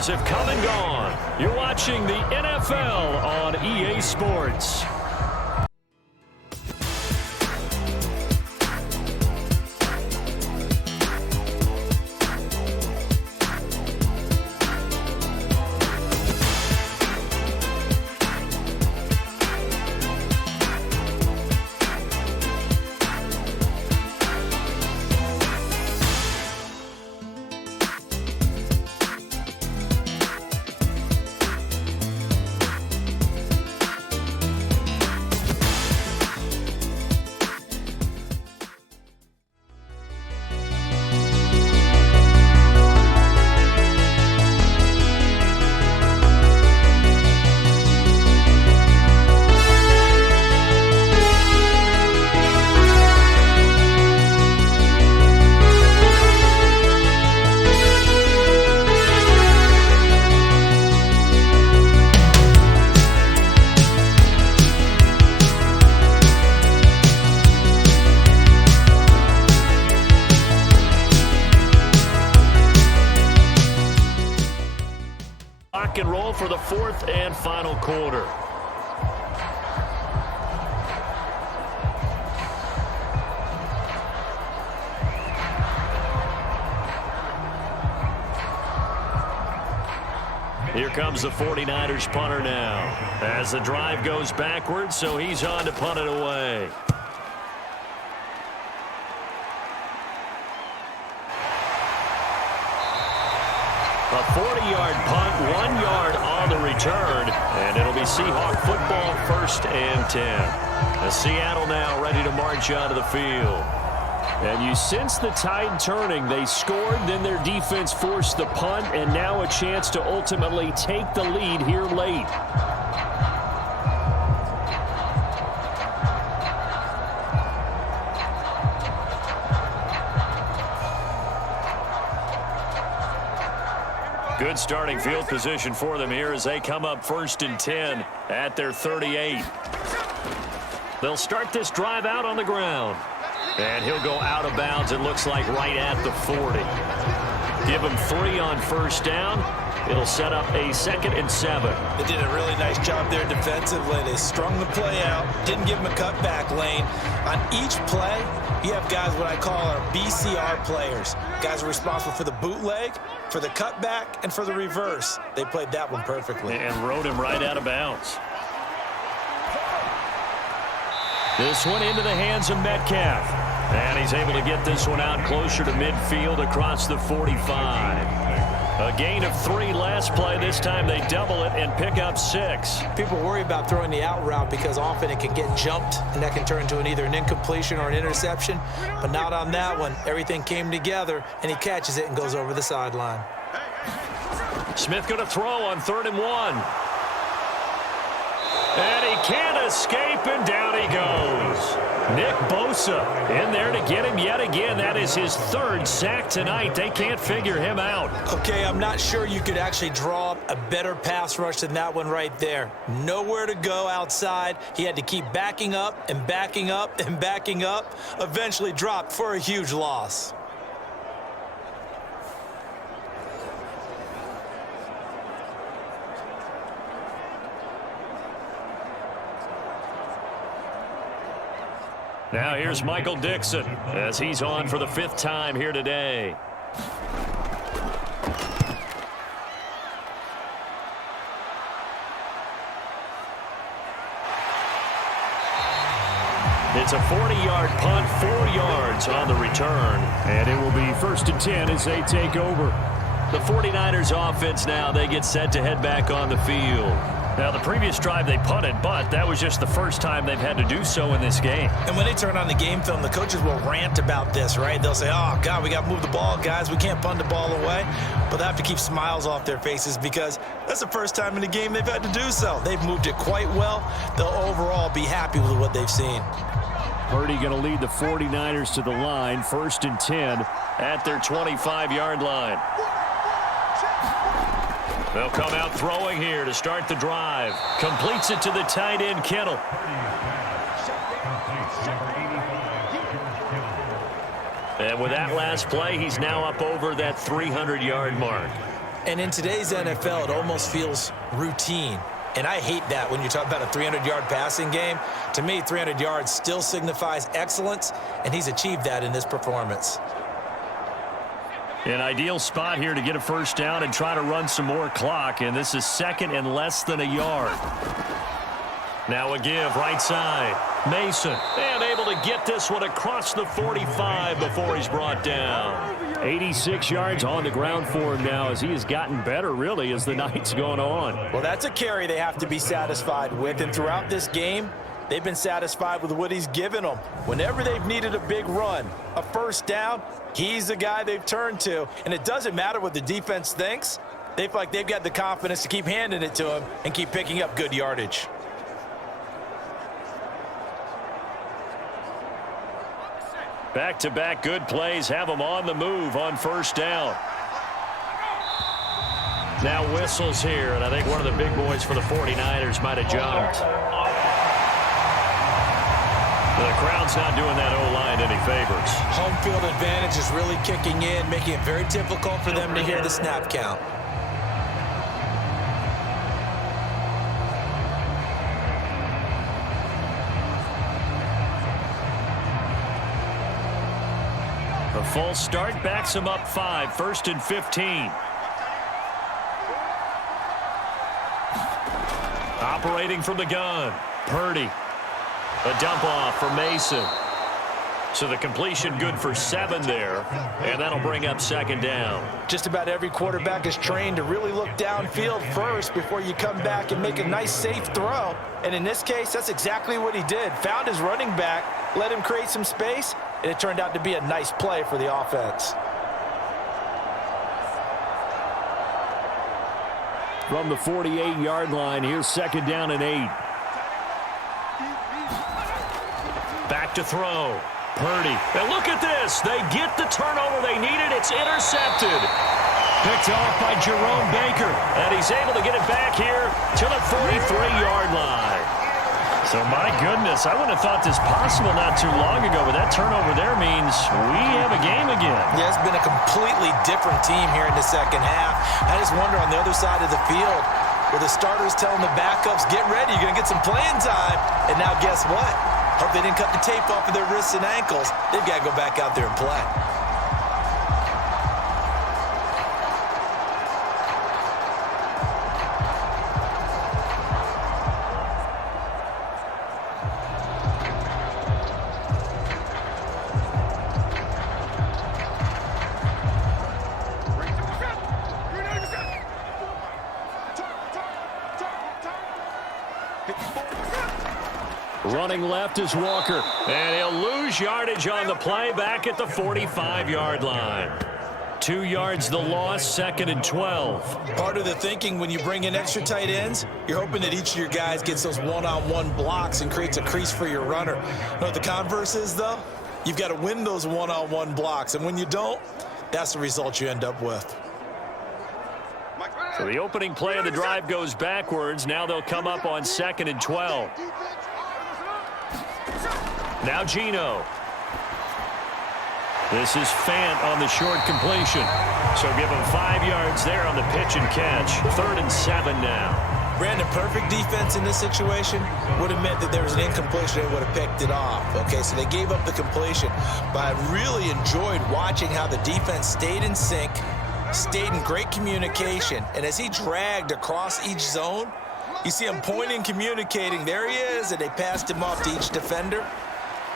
Have come and gone. You're watching the NFL on EA Sports. And roll for the 4th and final quarter. Here comes the 49ers punter now as the drive goes backwards, so he's on to punt it away. A 40-yard punt, 1 yard on the return, and it'll be Seahawk football, 1st and 10. As Seattle now ready to march out of the field. And you sense the tide turning. They scored, then their defense forced the punt, and now a chance to ultimately take the lead here late. Good starting field position for them here as they come up 1st and 10 at their 38. They'll start this drive out on the ground. And he'll go out of bounds, it looks like, right at the 40. Give him 3 on 1st down. It'll set up a 2nd and 7. They did a really nice job there defensively. They strung the play out, didn't give him a cutback lane. On each play, you have guys what I call our BCR players. Guys are responsible for the bootleg, for the cutback, and for the reverse. They played that one perfectly. And rode him right out of bounds. This one into the hands of Metcalf. And he's able to get this one out closer to midfield across the 45. A gain of 3 last play. This time they double it and pick up 6. People worry about throwing the out route because often it can get jumped, and that can turn into either an incompletion or an interception. But not on that one. Everything came together, and he catches it and goes over the sideline. Smith going to throw on 3rd and 1. And he can't escape, and down he goes. Nick Bosa in there to get him yet again. That is his 3rd sack tonight. They can't figure him out. Okay, I'm not sure you could actually draw up a better pass rush than that one right there. Nowhere to go outside. He had to keep backing up and backing up and backing up. Eventually dropped for a huge loss. Now here's Michael Dixon as he's on for the 5th time here today. It's a 40-yard punt, 4 yards on the return. And it will be 1st and 10 as they take over. The 49ers offense now, they get set to head back on the field. Now, the previous drive they punted, but that was just the first time they've had to do so in this game. And when they turn on the game film, the coaches will rant about this, right? They'll say, oh, God, we got to move the ball, guys. We can't punt the ball away. But they have to keep smiles off their faces because that's the first time in the game they've had to do so. They've moved it quite well. They'll overall be happy with what they've seen. Purdy going to lead the 49ers to the line, 1st and 10 at their 25-yard line. They'll come out throwing here to start the drive. Completes it to the tight end, Kittle. And with that last play, he's now up over that 300-yard mark. And in today's NFL, it almost feels routine. And I hate that when you talk about a 300-yard passing game. To me, 300 yards still signifies excellence, and he's achieved that in this performance. An ideal spot here to get a 1st down and try to run some more clock, and this is 2nd and less than a yard. Now a give right side. Mason, and able to get this one across the 45 before he's brought down. 86 yards on the ground for him now as he has gotten better, really, as the night's gone on. Well, that's a carry they have to be satisfied with, and throughout this game, they've been satisfied with what he's given them. Whenever they've needed a big run, a 1st down, he's the guy they've turned to. And it doesn't matter what the defense thinks. They feel like they've got the confidence to keep handing it to him and keep picking up good yardage. Back-to-back good plays have them on the move on 1st down. Now whistles here, and I think one of the big boys for the 49ers might have jumped. The crowd's not doing that O-line any favors. Home field advantage is really kicking in, making it very difficult for them to hear the snap count. A false start backs him up 5, 1st and 15. Operating from the gun, Purdy. A dump off for Mason. So the completion good for 7 there, and that'll bring up 2nd down. Just about every quarterback is trained to really look downfield first before you come back and make a nice, safe throw. And in this case, that's exactly what he did. Found his running back, let him create some space, and it turned out to be a nice play for the offense. From the 48-yard line, here's 2nd down and 8. Back to throw. Purdy. And look at this. They get the turnover they needed. It's intercepted. Picked off by Jerome Baker. And he's able to get it back here to the 43-yard line. So, my goodness, I wouldn't have thought this possible not too long ago, but that turnover there means we have a game again. Yeah, it's been a completely different team here in the 2nd half. I just wonder on the other side of the field where the starters telling the backups, get ready, you're going to get some playing time. And now guess what? Hope they didn't cut the tape off of their wrists and ankles. They've got to go back out there and play. Running left is Walker. And he'll lose yardage on the play back at the 45-yard line. 2 yards the loss, 2nd and 12. Part of the thinking when you bring in extra tight ends, you're hoping that each of your guys gets those one-on-one blocks and creates a crease for your runner. You know what the converse is, though? You've got to win those one-on-one blocks, and when you don't, that's the result you end up with. So the opening play of the drive goes backwards. Now they'll come up on 2nd and 12. Now Gino. This is Fant on the short completion. So give him 5 yards there on the pitch and catch. 3rd and 7 now. Brandon, perfect defense in this situation would have meant that there was an incompletion. They would have picked it off. Okay, so they gave up the completion. But I really enjoyed watching how the defense stayed in sync, stayed in great communication, and as he dragged across each zone, you see him pointing, communicating. There he is, and they passed him off to each defender.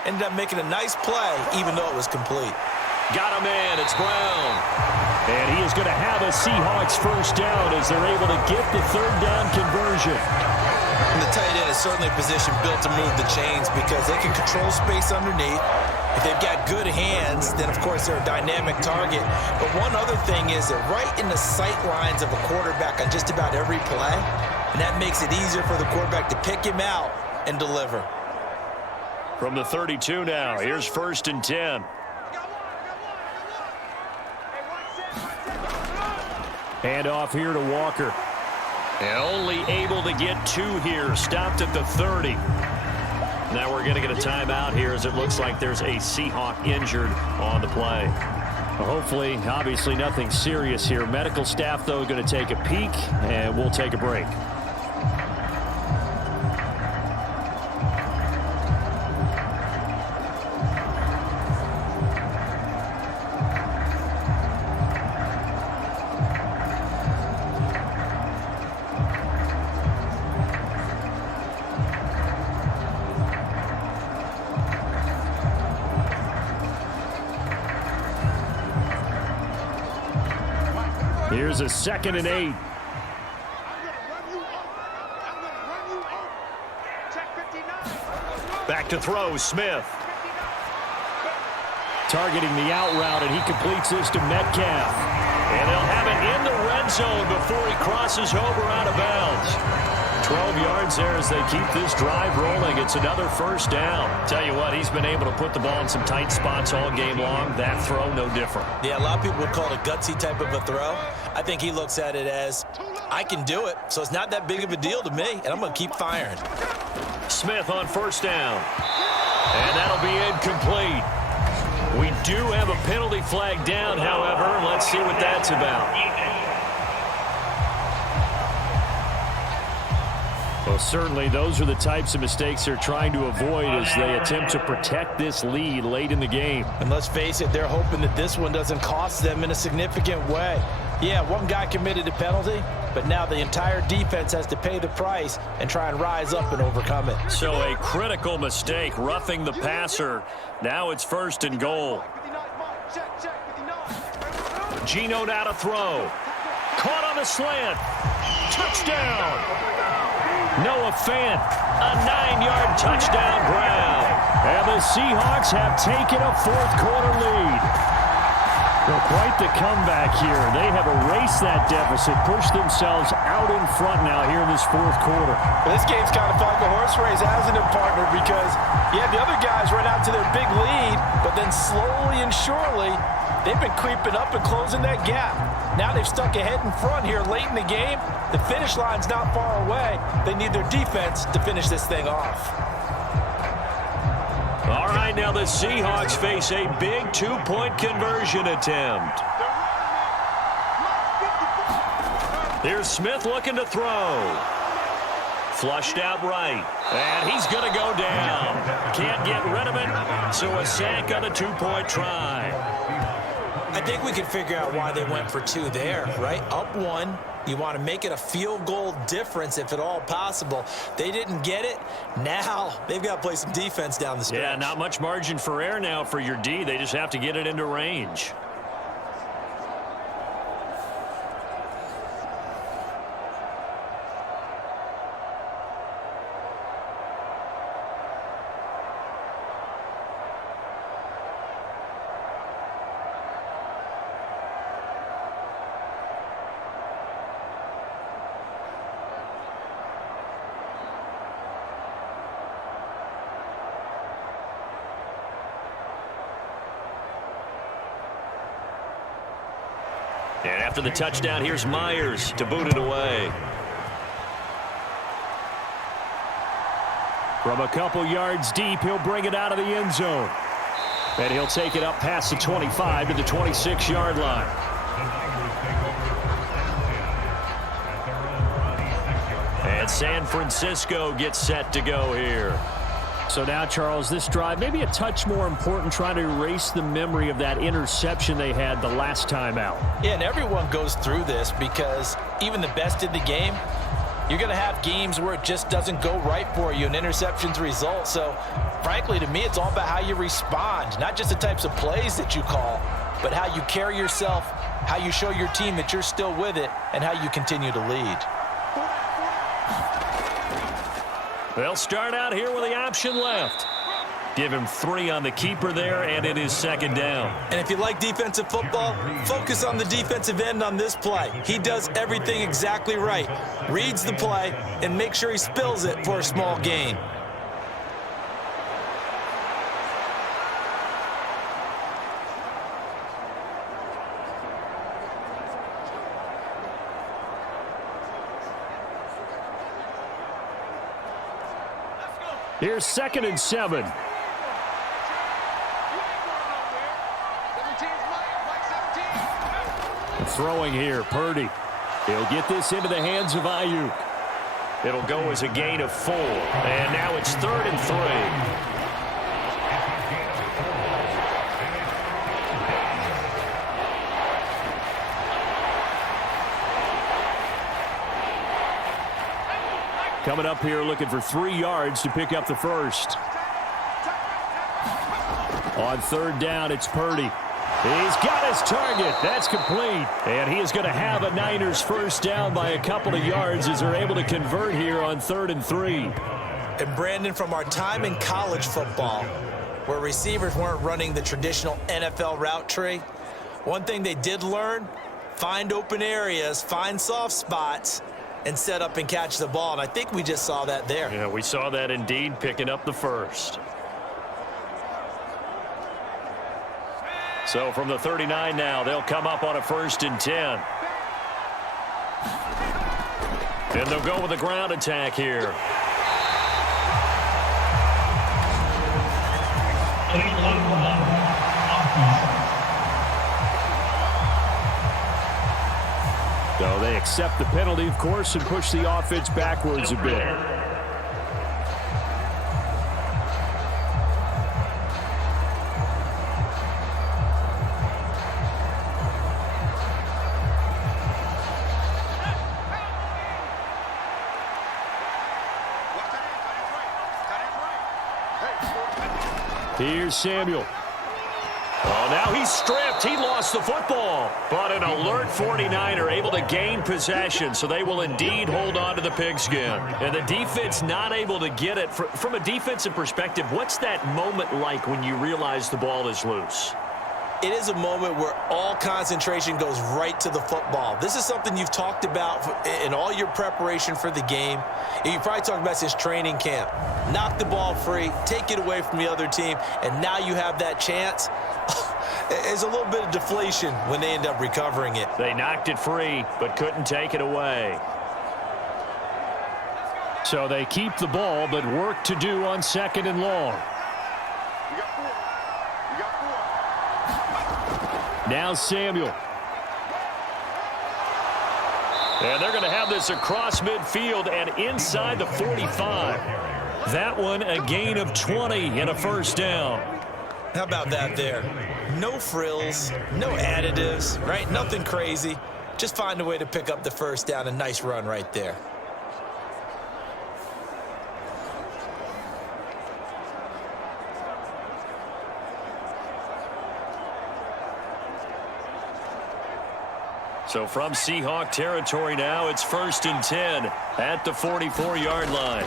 Ended up making a nice play, even though it was complete. Got a man, it's Brown. And he is going to have a Seahawks first down as they're able to get the 3rd down conversion. And the tight end is certainly a position built to move the chains because they can control space underneath. If they've got good hands, then of course they're a dynamic target. But one other thing is they're right in the sight lines of a quarterback on just about every play. And that makes it easier for the quarterback to pick him out and deliver. From the 32 now, here's 1st and 10. Hand off here to Walker. And only able to get 2 here. Stopped at the 30. Now we're going to get a timeout here as it looks like there's a Seahawk injured on the play. Well, hopefully, obviously nothing serious here. Medical staff, though, going to take a peek, and we'll take a break. Here's a 2nd and 8. Back to throw, Smith. Targeting the out route, and he completes this to Metcalf. And they'll have it in the red zone before he crosses over out of bounds. 12 yards there as they keep this drive rolling. It's another first down. Tell you what, he's been able to put the ball in some tight spots all game long. That throw, no different. Yeah, a lot of people would call it a gutsy type of a throw. I think he looks at it as, I can do it, so it's not that big of a deal to me, and I'm going to keep firing. Smith on 1st down. And that'll be incomplete. We do have a penalty flag down, however. Let's see what that's about. Well, certainly those are the types of mistakes they're trying to avoid as they attempt to protect this lead late in the game. And let's face it, they're hoping that this one doesn't cost them in a significant way. Yeah, one guy committed a penalty, but now the entire defense has to pay the price and try and rise up and overcome it. So a critical mistake, roughing the passer. Now it's 1st and goal. Gino now to throw. Caught on the slant. Touchdown. Noah Fant, a 9-yard touchdown grab. And the Seahawks have taken a 4th quarter lead. Well, quite the comeback here. They have erased that deficit, pushed themselves out in front now here in this 4th quarter. Well, this game's kind of felt like a horse race, hasn't it, partner? Because, yeah, the other guys run out to their big lead, but then slowly and surely, they've been creeping up and closing that gap. Now they've stuck ahead in front here late in the game. The finish line's not far away. They need their defense to finish this thing off. All right, now the Seahawks face a big 2-point conversion attempt. Here's Smith looking to throw. Flushed out right. And he's going to go down. Can't get rid of it, so a sack on the 2-point try. I think we can figure out why they went for 2 there, right? Up 1. You want to make it a field goal difference if at all possible. They didn't get it. Now they've got to play some defense down the stretch. Yeah, not much margin for error now for your D. They just have to get it into range. And after the touchdown, here's Myers to boot it away. From a couple yards deep, he'll bring it out of the end zone. And he'll take it up past the 25 to the 26-yard line. And San Francisco gets set to go here. So now, Charles, this drive maybe a touch more important, trying to erase the memory of that interception they had the last time out. Yeah, and everyone goes through this because even the best in the game, you're going to have games where it just doesn't go right for you and interceptions result. So, frankly, to me, it's all about how you respond, not just the types of plays that you call, but how you carry yourself, how you show your team that you're still with it, and how you continue to lead. They'll start out here with the option left. Give him 3 on the keeper there, and it is second down. And if you like defensive football, focus on the defensive end on this play. He does everything exactly right. Reads the play and makes sure he spills it for a small gain. Here's 2nd and 7. Throwing here, Purdy. He'll get this into the hands of Ayuk. It'll go as a gain of 4. And now it's 3rd and 3. Coming up here looking for 3 yards to pick up the first. On 3rd down, it's Purdy. He's got his target. That's complete. And he is going to have a Niners first down by a couple of yards as they're able to convert here on 3rd and 3. And Brandon, from our time in college football, where receivers weren't running the traditional NFL route tree, one thing they did learn, find open areas, find soft spots, and set up and catch the ball. And I think we just saw that there. Yeah, we saw that indeed, picking up the first. So from the 39 now, they'll come up on a 1st and 10. And they'll go with a ground attack here. So they accept the penalty, of course, and push the offense backwards a bit. Here's Samuel. Oh, now he's stripped. He lost the football. But an alert 49er able to gain possession, so they will indeed hold on to the pigskin. And the defense not able to get it. From a defensive perspective, what's that moment like when you realize the ball is loose? It is a moment where all concentration goes right to the football. This is something you've talked about in all your preparation for the game. You probably talked about since training camp. Knock the ball free, take it away from the other team, and now you have that chance. There's a little bit of deflation when they end up recovering it. They knocked it free, but couldn't take it away. So they keep the ball, but work to do on 2nd and long. Now Samuel. And they're going to have this across midfield and inside the 45. That one a gain of 20 and a first down. How about that there? No frills, no additives, right? Nothing crazy. Just find a way to pick up the first down. A nice run right there. So from Seahawk territory now, it's 1st and 10 at the 44-yard line.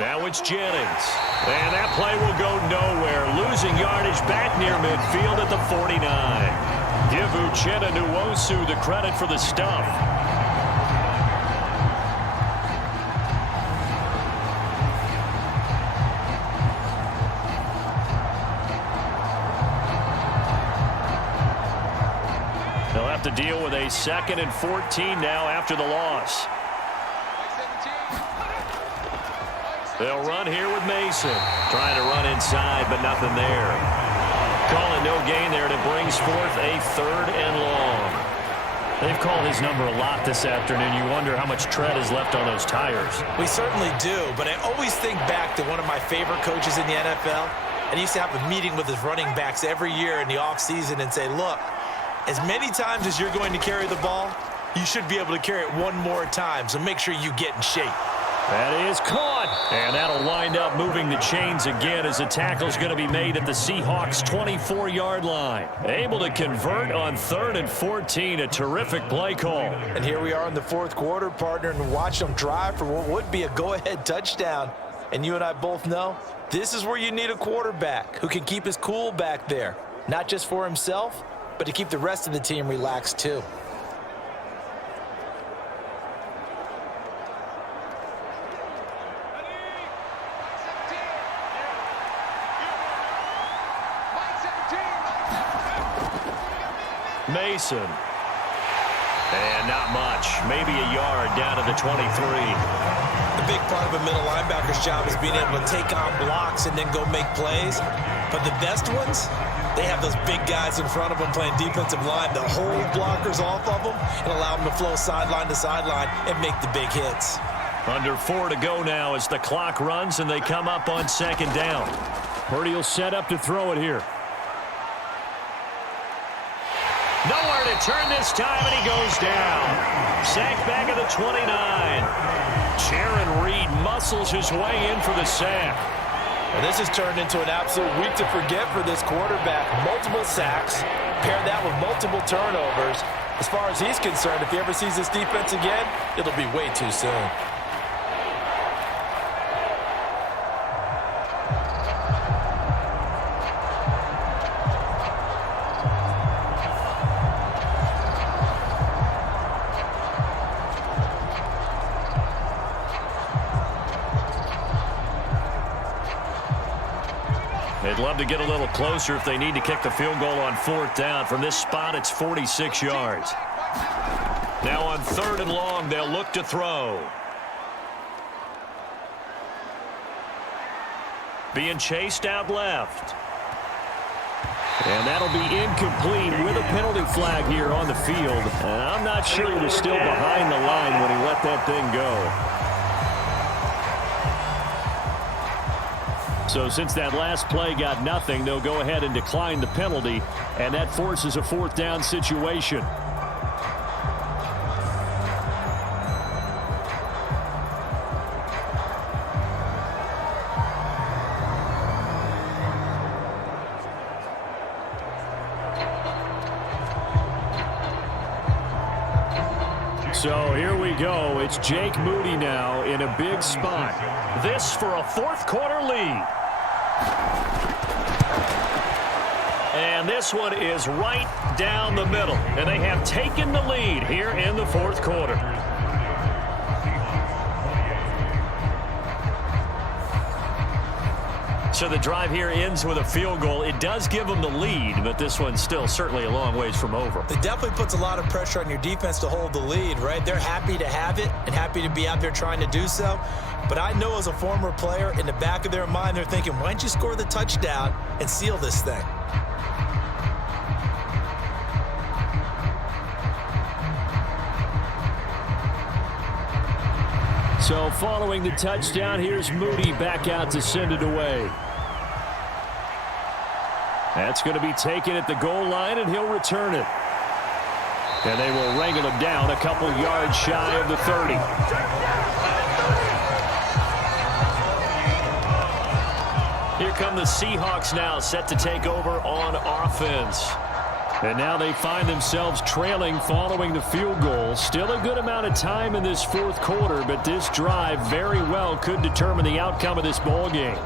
Now it's Jennings. And that play will go nowhere. Losing yardage back near midfield at the 49. Give Uchenna Nwosu the credit for the stuff. to deal with a 2nd and 14 now after the loss. They'll run here with Mason. Trying to run inside, but nothing there. Calling no gain there, and it brings forth a 3rd and long. They've called his number a lot this afternoon. You wonder how much tread is left on those tires. We certainly do, but I always think back to one of my favorite coaches in the NFL. And he used to have a meeting with his running backs every year in the offseason and say, look, as many times as you're going to carry the ball, you should be able to carry it one more time, so make sure you get in shape. That is caught, and that'll wind up moving the chains again as the tackle's going to be made at the Seahawks' 24-yard line. Able to convert on 3rd and 14, a terrific play call. And here we are in the 4th quarter, partner, and watch them drive for what would be a go-ahead touchdown. And you and I both know this is where you need a quarterback who can keep his cool back there, not just for himself, but to keep the rest of the team relaxed too. Mason. And not much. Maybe a yard down to the 23. The big part of a middle linebacker's job is being able to take on blocks and then go make plays. But the best ones, they have those big guys in front of them playing defensive line to hold blockers off of them and allow them to flow sideline to sideline and make the big hits. Under 4 to go now as the clock runs and they come up on 2nd down. Purdy will set up to throw it here. Nowhere to turn this time, and he goes down. Sacked back at the 29. Jaron Reed muscles his way in for the sack. And this has turned into an absolute week to forget for this quarterback. Multiple sacks, pair that with multiple turnovers. As far as he's concerned, if he ever sees this defense again, it'll be way too soon. They'd love to get a little closer if they need to kick the field goal on 4th down. From this spot, it's 46 yards. Now on 3rd and long, they'll look to throw. Being chased out left. And that'll be incomplete with a penalty flag here on the field. And I'm not sure he was still behind the line when he let that thing go. So since that last play got nothing, they'll go ahead and decline the penalty, and that forces a 4th down situation. So here we go. It's Jake Moody now in a big spot. This for a 4th quarter lead. And this one is right down the middle. And they have taken the lead here in the 4th quarter. So the drive here ends with a field goal. It does give them the lead, but this one's still certainly a long ways from over. It definitely puts a lot of pressure on your defense to hold the lead, right? They're happy to have it and happy to be out there trying to do so. But I know as a former player, in the back of their mind, they're thinking, why don't you score the touchdown and seal this thing? So following the touchdown, here's Moody back out to send it away. That's going to be taken at the goal line, and he'll return it. And they will wrangle him down a couple yards shy of the 30. Here come the Seahawks now, set to take over on offense. And now they find themselves trailing following the field goal. Still a good amount of time in this 4th quarter, but this drive very well could determine the outcome of this ball game.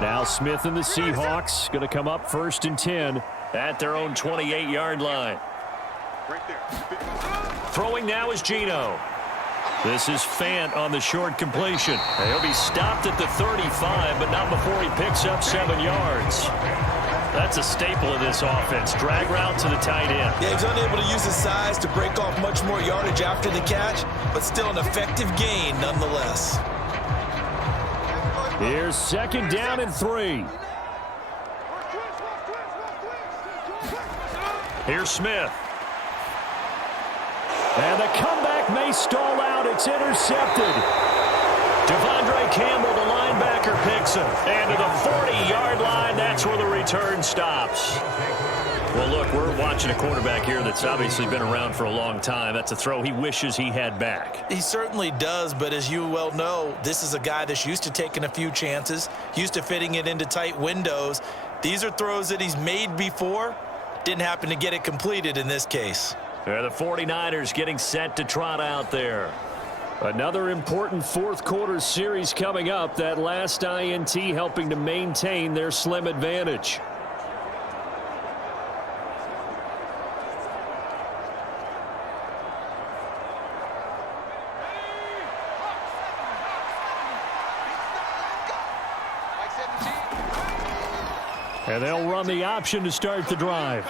Now Smith and the Seahawks going to come up 1st and 10 at their own 28-yard line. Throwing now is Geno. This is Fant on the short completion. He'll be stopped at the 35, but not before he picks up 7 yards. That's a staple of this offense. Drag route to the tight end. Yeah, he's unable to use his size to break off much more yardage after the catch, but still an effective gain nonetheless. Here's 2nd down and 3. Here's Smith. And the comeback may stall out. It's intercepted. Devondre Campbell, the linebacker, picks him. And to the 40-yard line, that's where the return stops. Well, look, we're watching a quarterback here that's obviously been around for a long time. That's a throw he wishes he had back. He certainly does, but as you well know, this is a guy that's used to taking a few chances, used to fitting it into tight windows. These are throws that he's made before. Didn't happen to get it completed in this case. The 49ers getting set to trot out there. Another important fourth-quarter series coming up. That last INT helping to maintain their slim advantage. And they'll run the option to start the drive.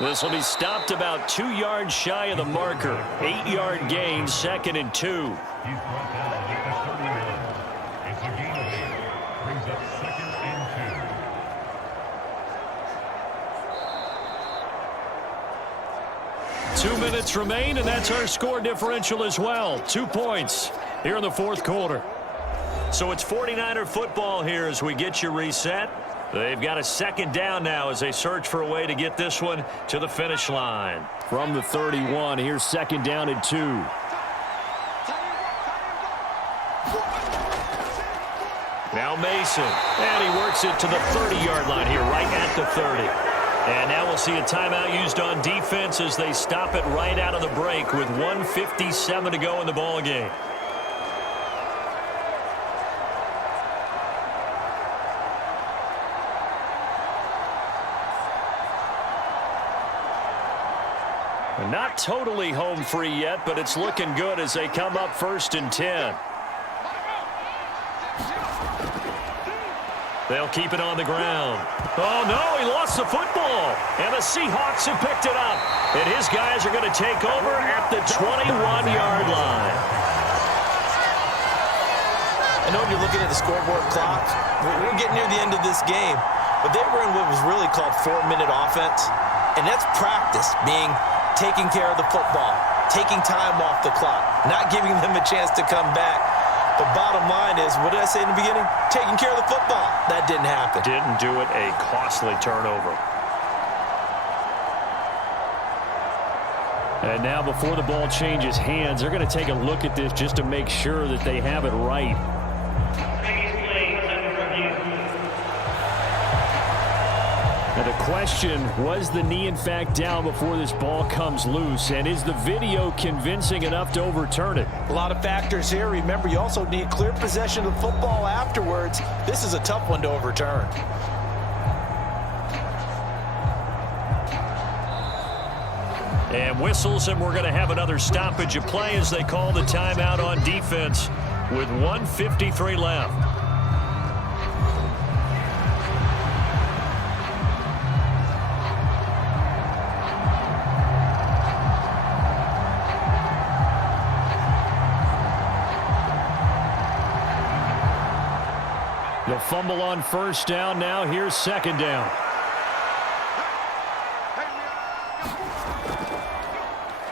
This will be stopped about 2 yards shy of the marker. 8-yard gain, 2nd and 2. 2 minutes remain, and that's our score differential as well. 2 points here in the fourth quarter. So it's 49er football here as we get you reset. They've got a 2nd down now as they search for a way to get this one to the finish line. From the 31, here's 2nd down and 2. Now Mason, and he works it to the 30-yard line here, right at the 30. And now we'll see a timeout used on defense as they stop it right out of the break with 1:57 to go in the ball game. Not totally home free yet, but it's looking good as they come up 1st and 10. They'll keep it on the ground. Oh, no, he lost the football. And the Seahawks have picked it up. And his guys are going to take over at the 21-yard line. I know you're looking at the scoreboard clock. We're getting near the end of this game. But they were in what was really called 4-minute offense. And that's practice, taking care of the football, taking time off the clock, not giving them a chance to come back. But bottom line is, what did I say in the beginning? Taking care of the football. That didn't happen. Didn't do it, a costly turnover. And now before the ball changes hands, they're going to take a look at this just to make sure that they have it right. Now the question, was the knee in fact down before this ball comes loose? And is the video convincing enough to overturn it? A lot of factors here. Remember, you also need clear possession of the football afterwards. This is a tough one to overturn. And whistles, and we're going to have another stoppage of play as they call the timeout on defense with 1:53 left. The fumble on 1st down. Now here's 2nd down.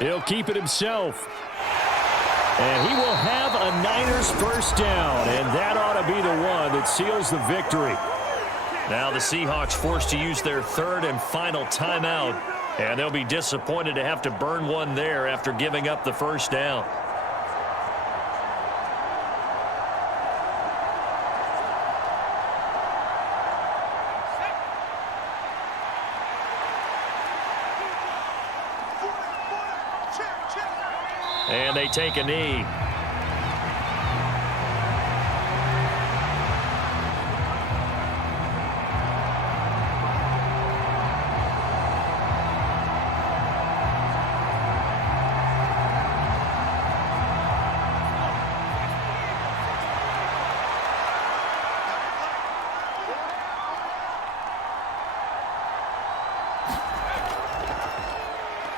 He'll keep it himself. And he will have a Niners 1st down. And that ought to be the one that seals the victory. Now the Seahawks forced to use their 3rd and final timeout. And they'll be disappointed to have to burn one there after giving up the 1st down. And they take a knee.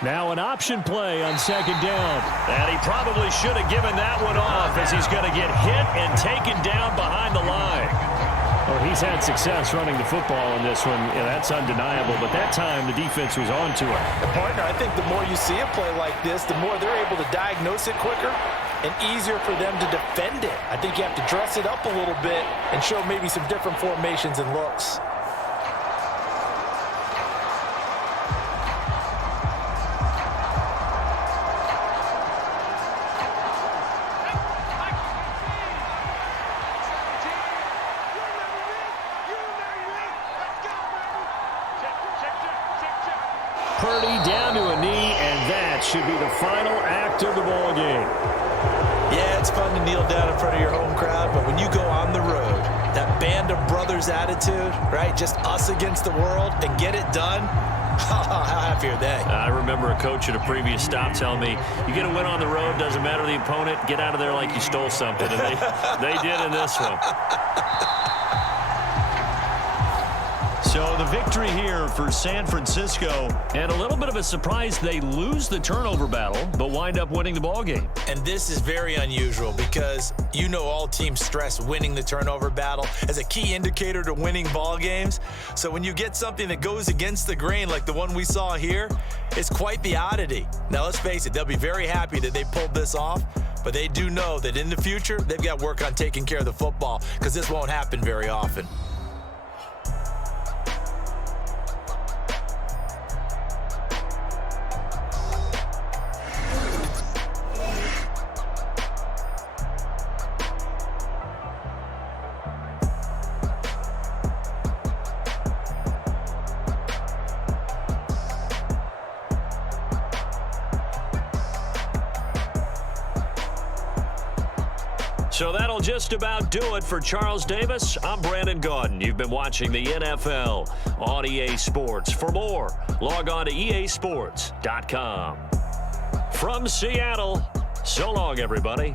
Now an option play on second down. And he probably should have given that one off as he's going to get hit and taken down behind the line. Well, he's had success running the football in this one. Yeah, that's undeniable. But that time, the defense was on to him. Partner, I think the more you see a play like this, the more they're able to diagnose it quicker and easier for them to defend it. I think you have to dress it up a little bit and show maybe some different formations and looks. Purdy down to a knee, and that should be the final act of the ball game. Yeah, it's fun to kneel down in front of your home crowd, but when you go on the road, that band of brothers attitude, right, just us against the world, and get it done, how happy are they? I remember a coach at a previous stop telling me, you get a win on the road, doesn't matter the opponent, get out of there like you stole something, and they did in this one. So the victory here for San Francisco, and a little bit of a surprise, they lose the turnover battle, but wind up winning the ball game. And this is very unusual because you know all teams stress winning the turnover battle as a key indicator to winning ball games. So when you get something that goes against the grain like the one we saw here, it's quite the oddity. Now let's face it, they'll be very happy that they pulled this off, but they do know that in the future, they've got work on taking care of the football because this won't happen very often. So that'll just about do it for Charles Davis. I'm Brandon Gotton. You've been watching the NFL on EA Sports. For more, log on to easports.com. From Seattle, so long, everybody.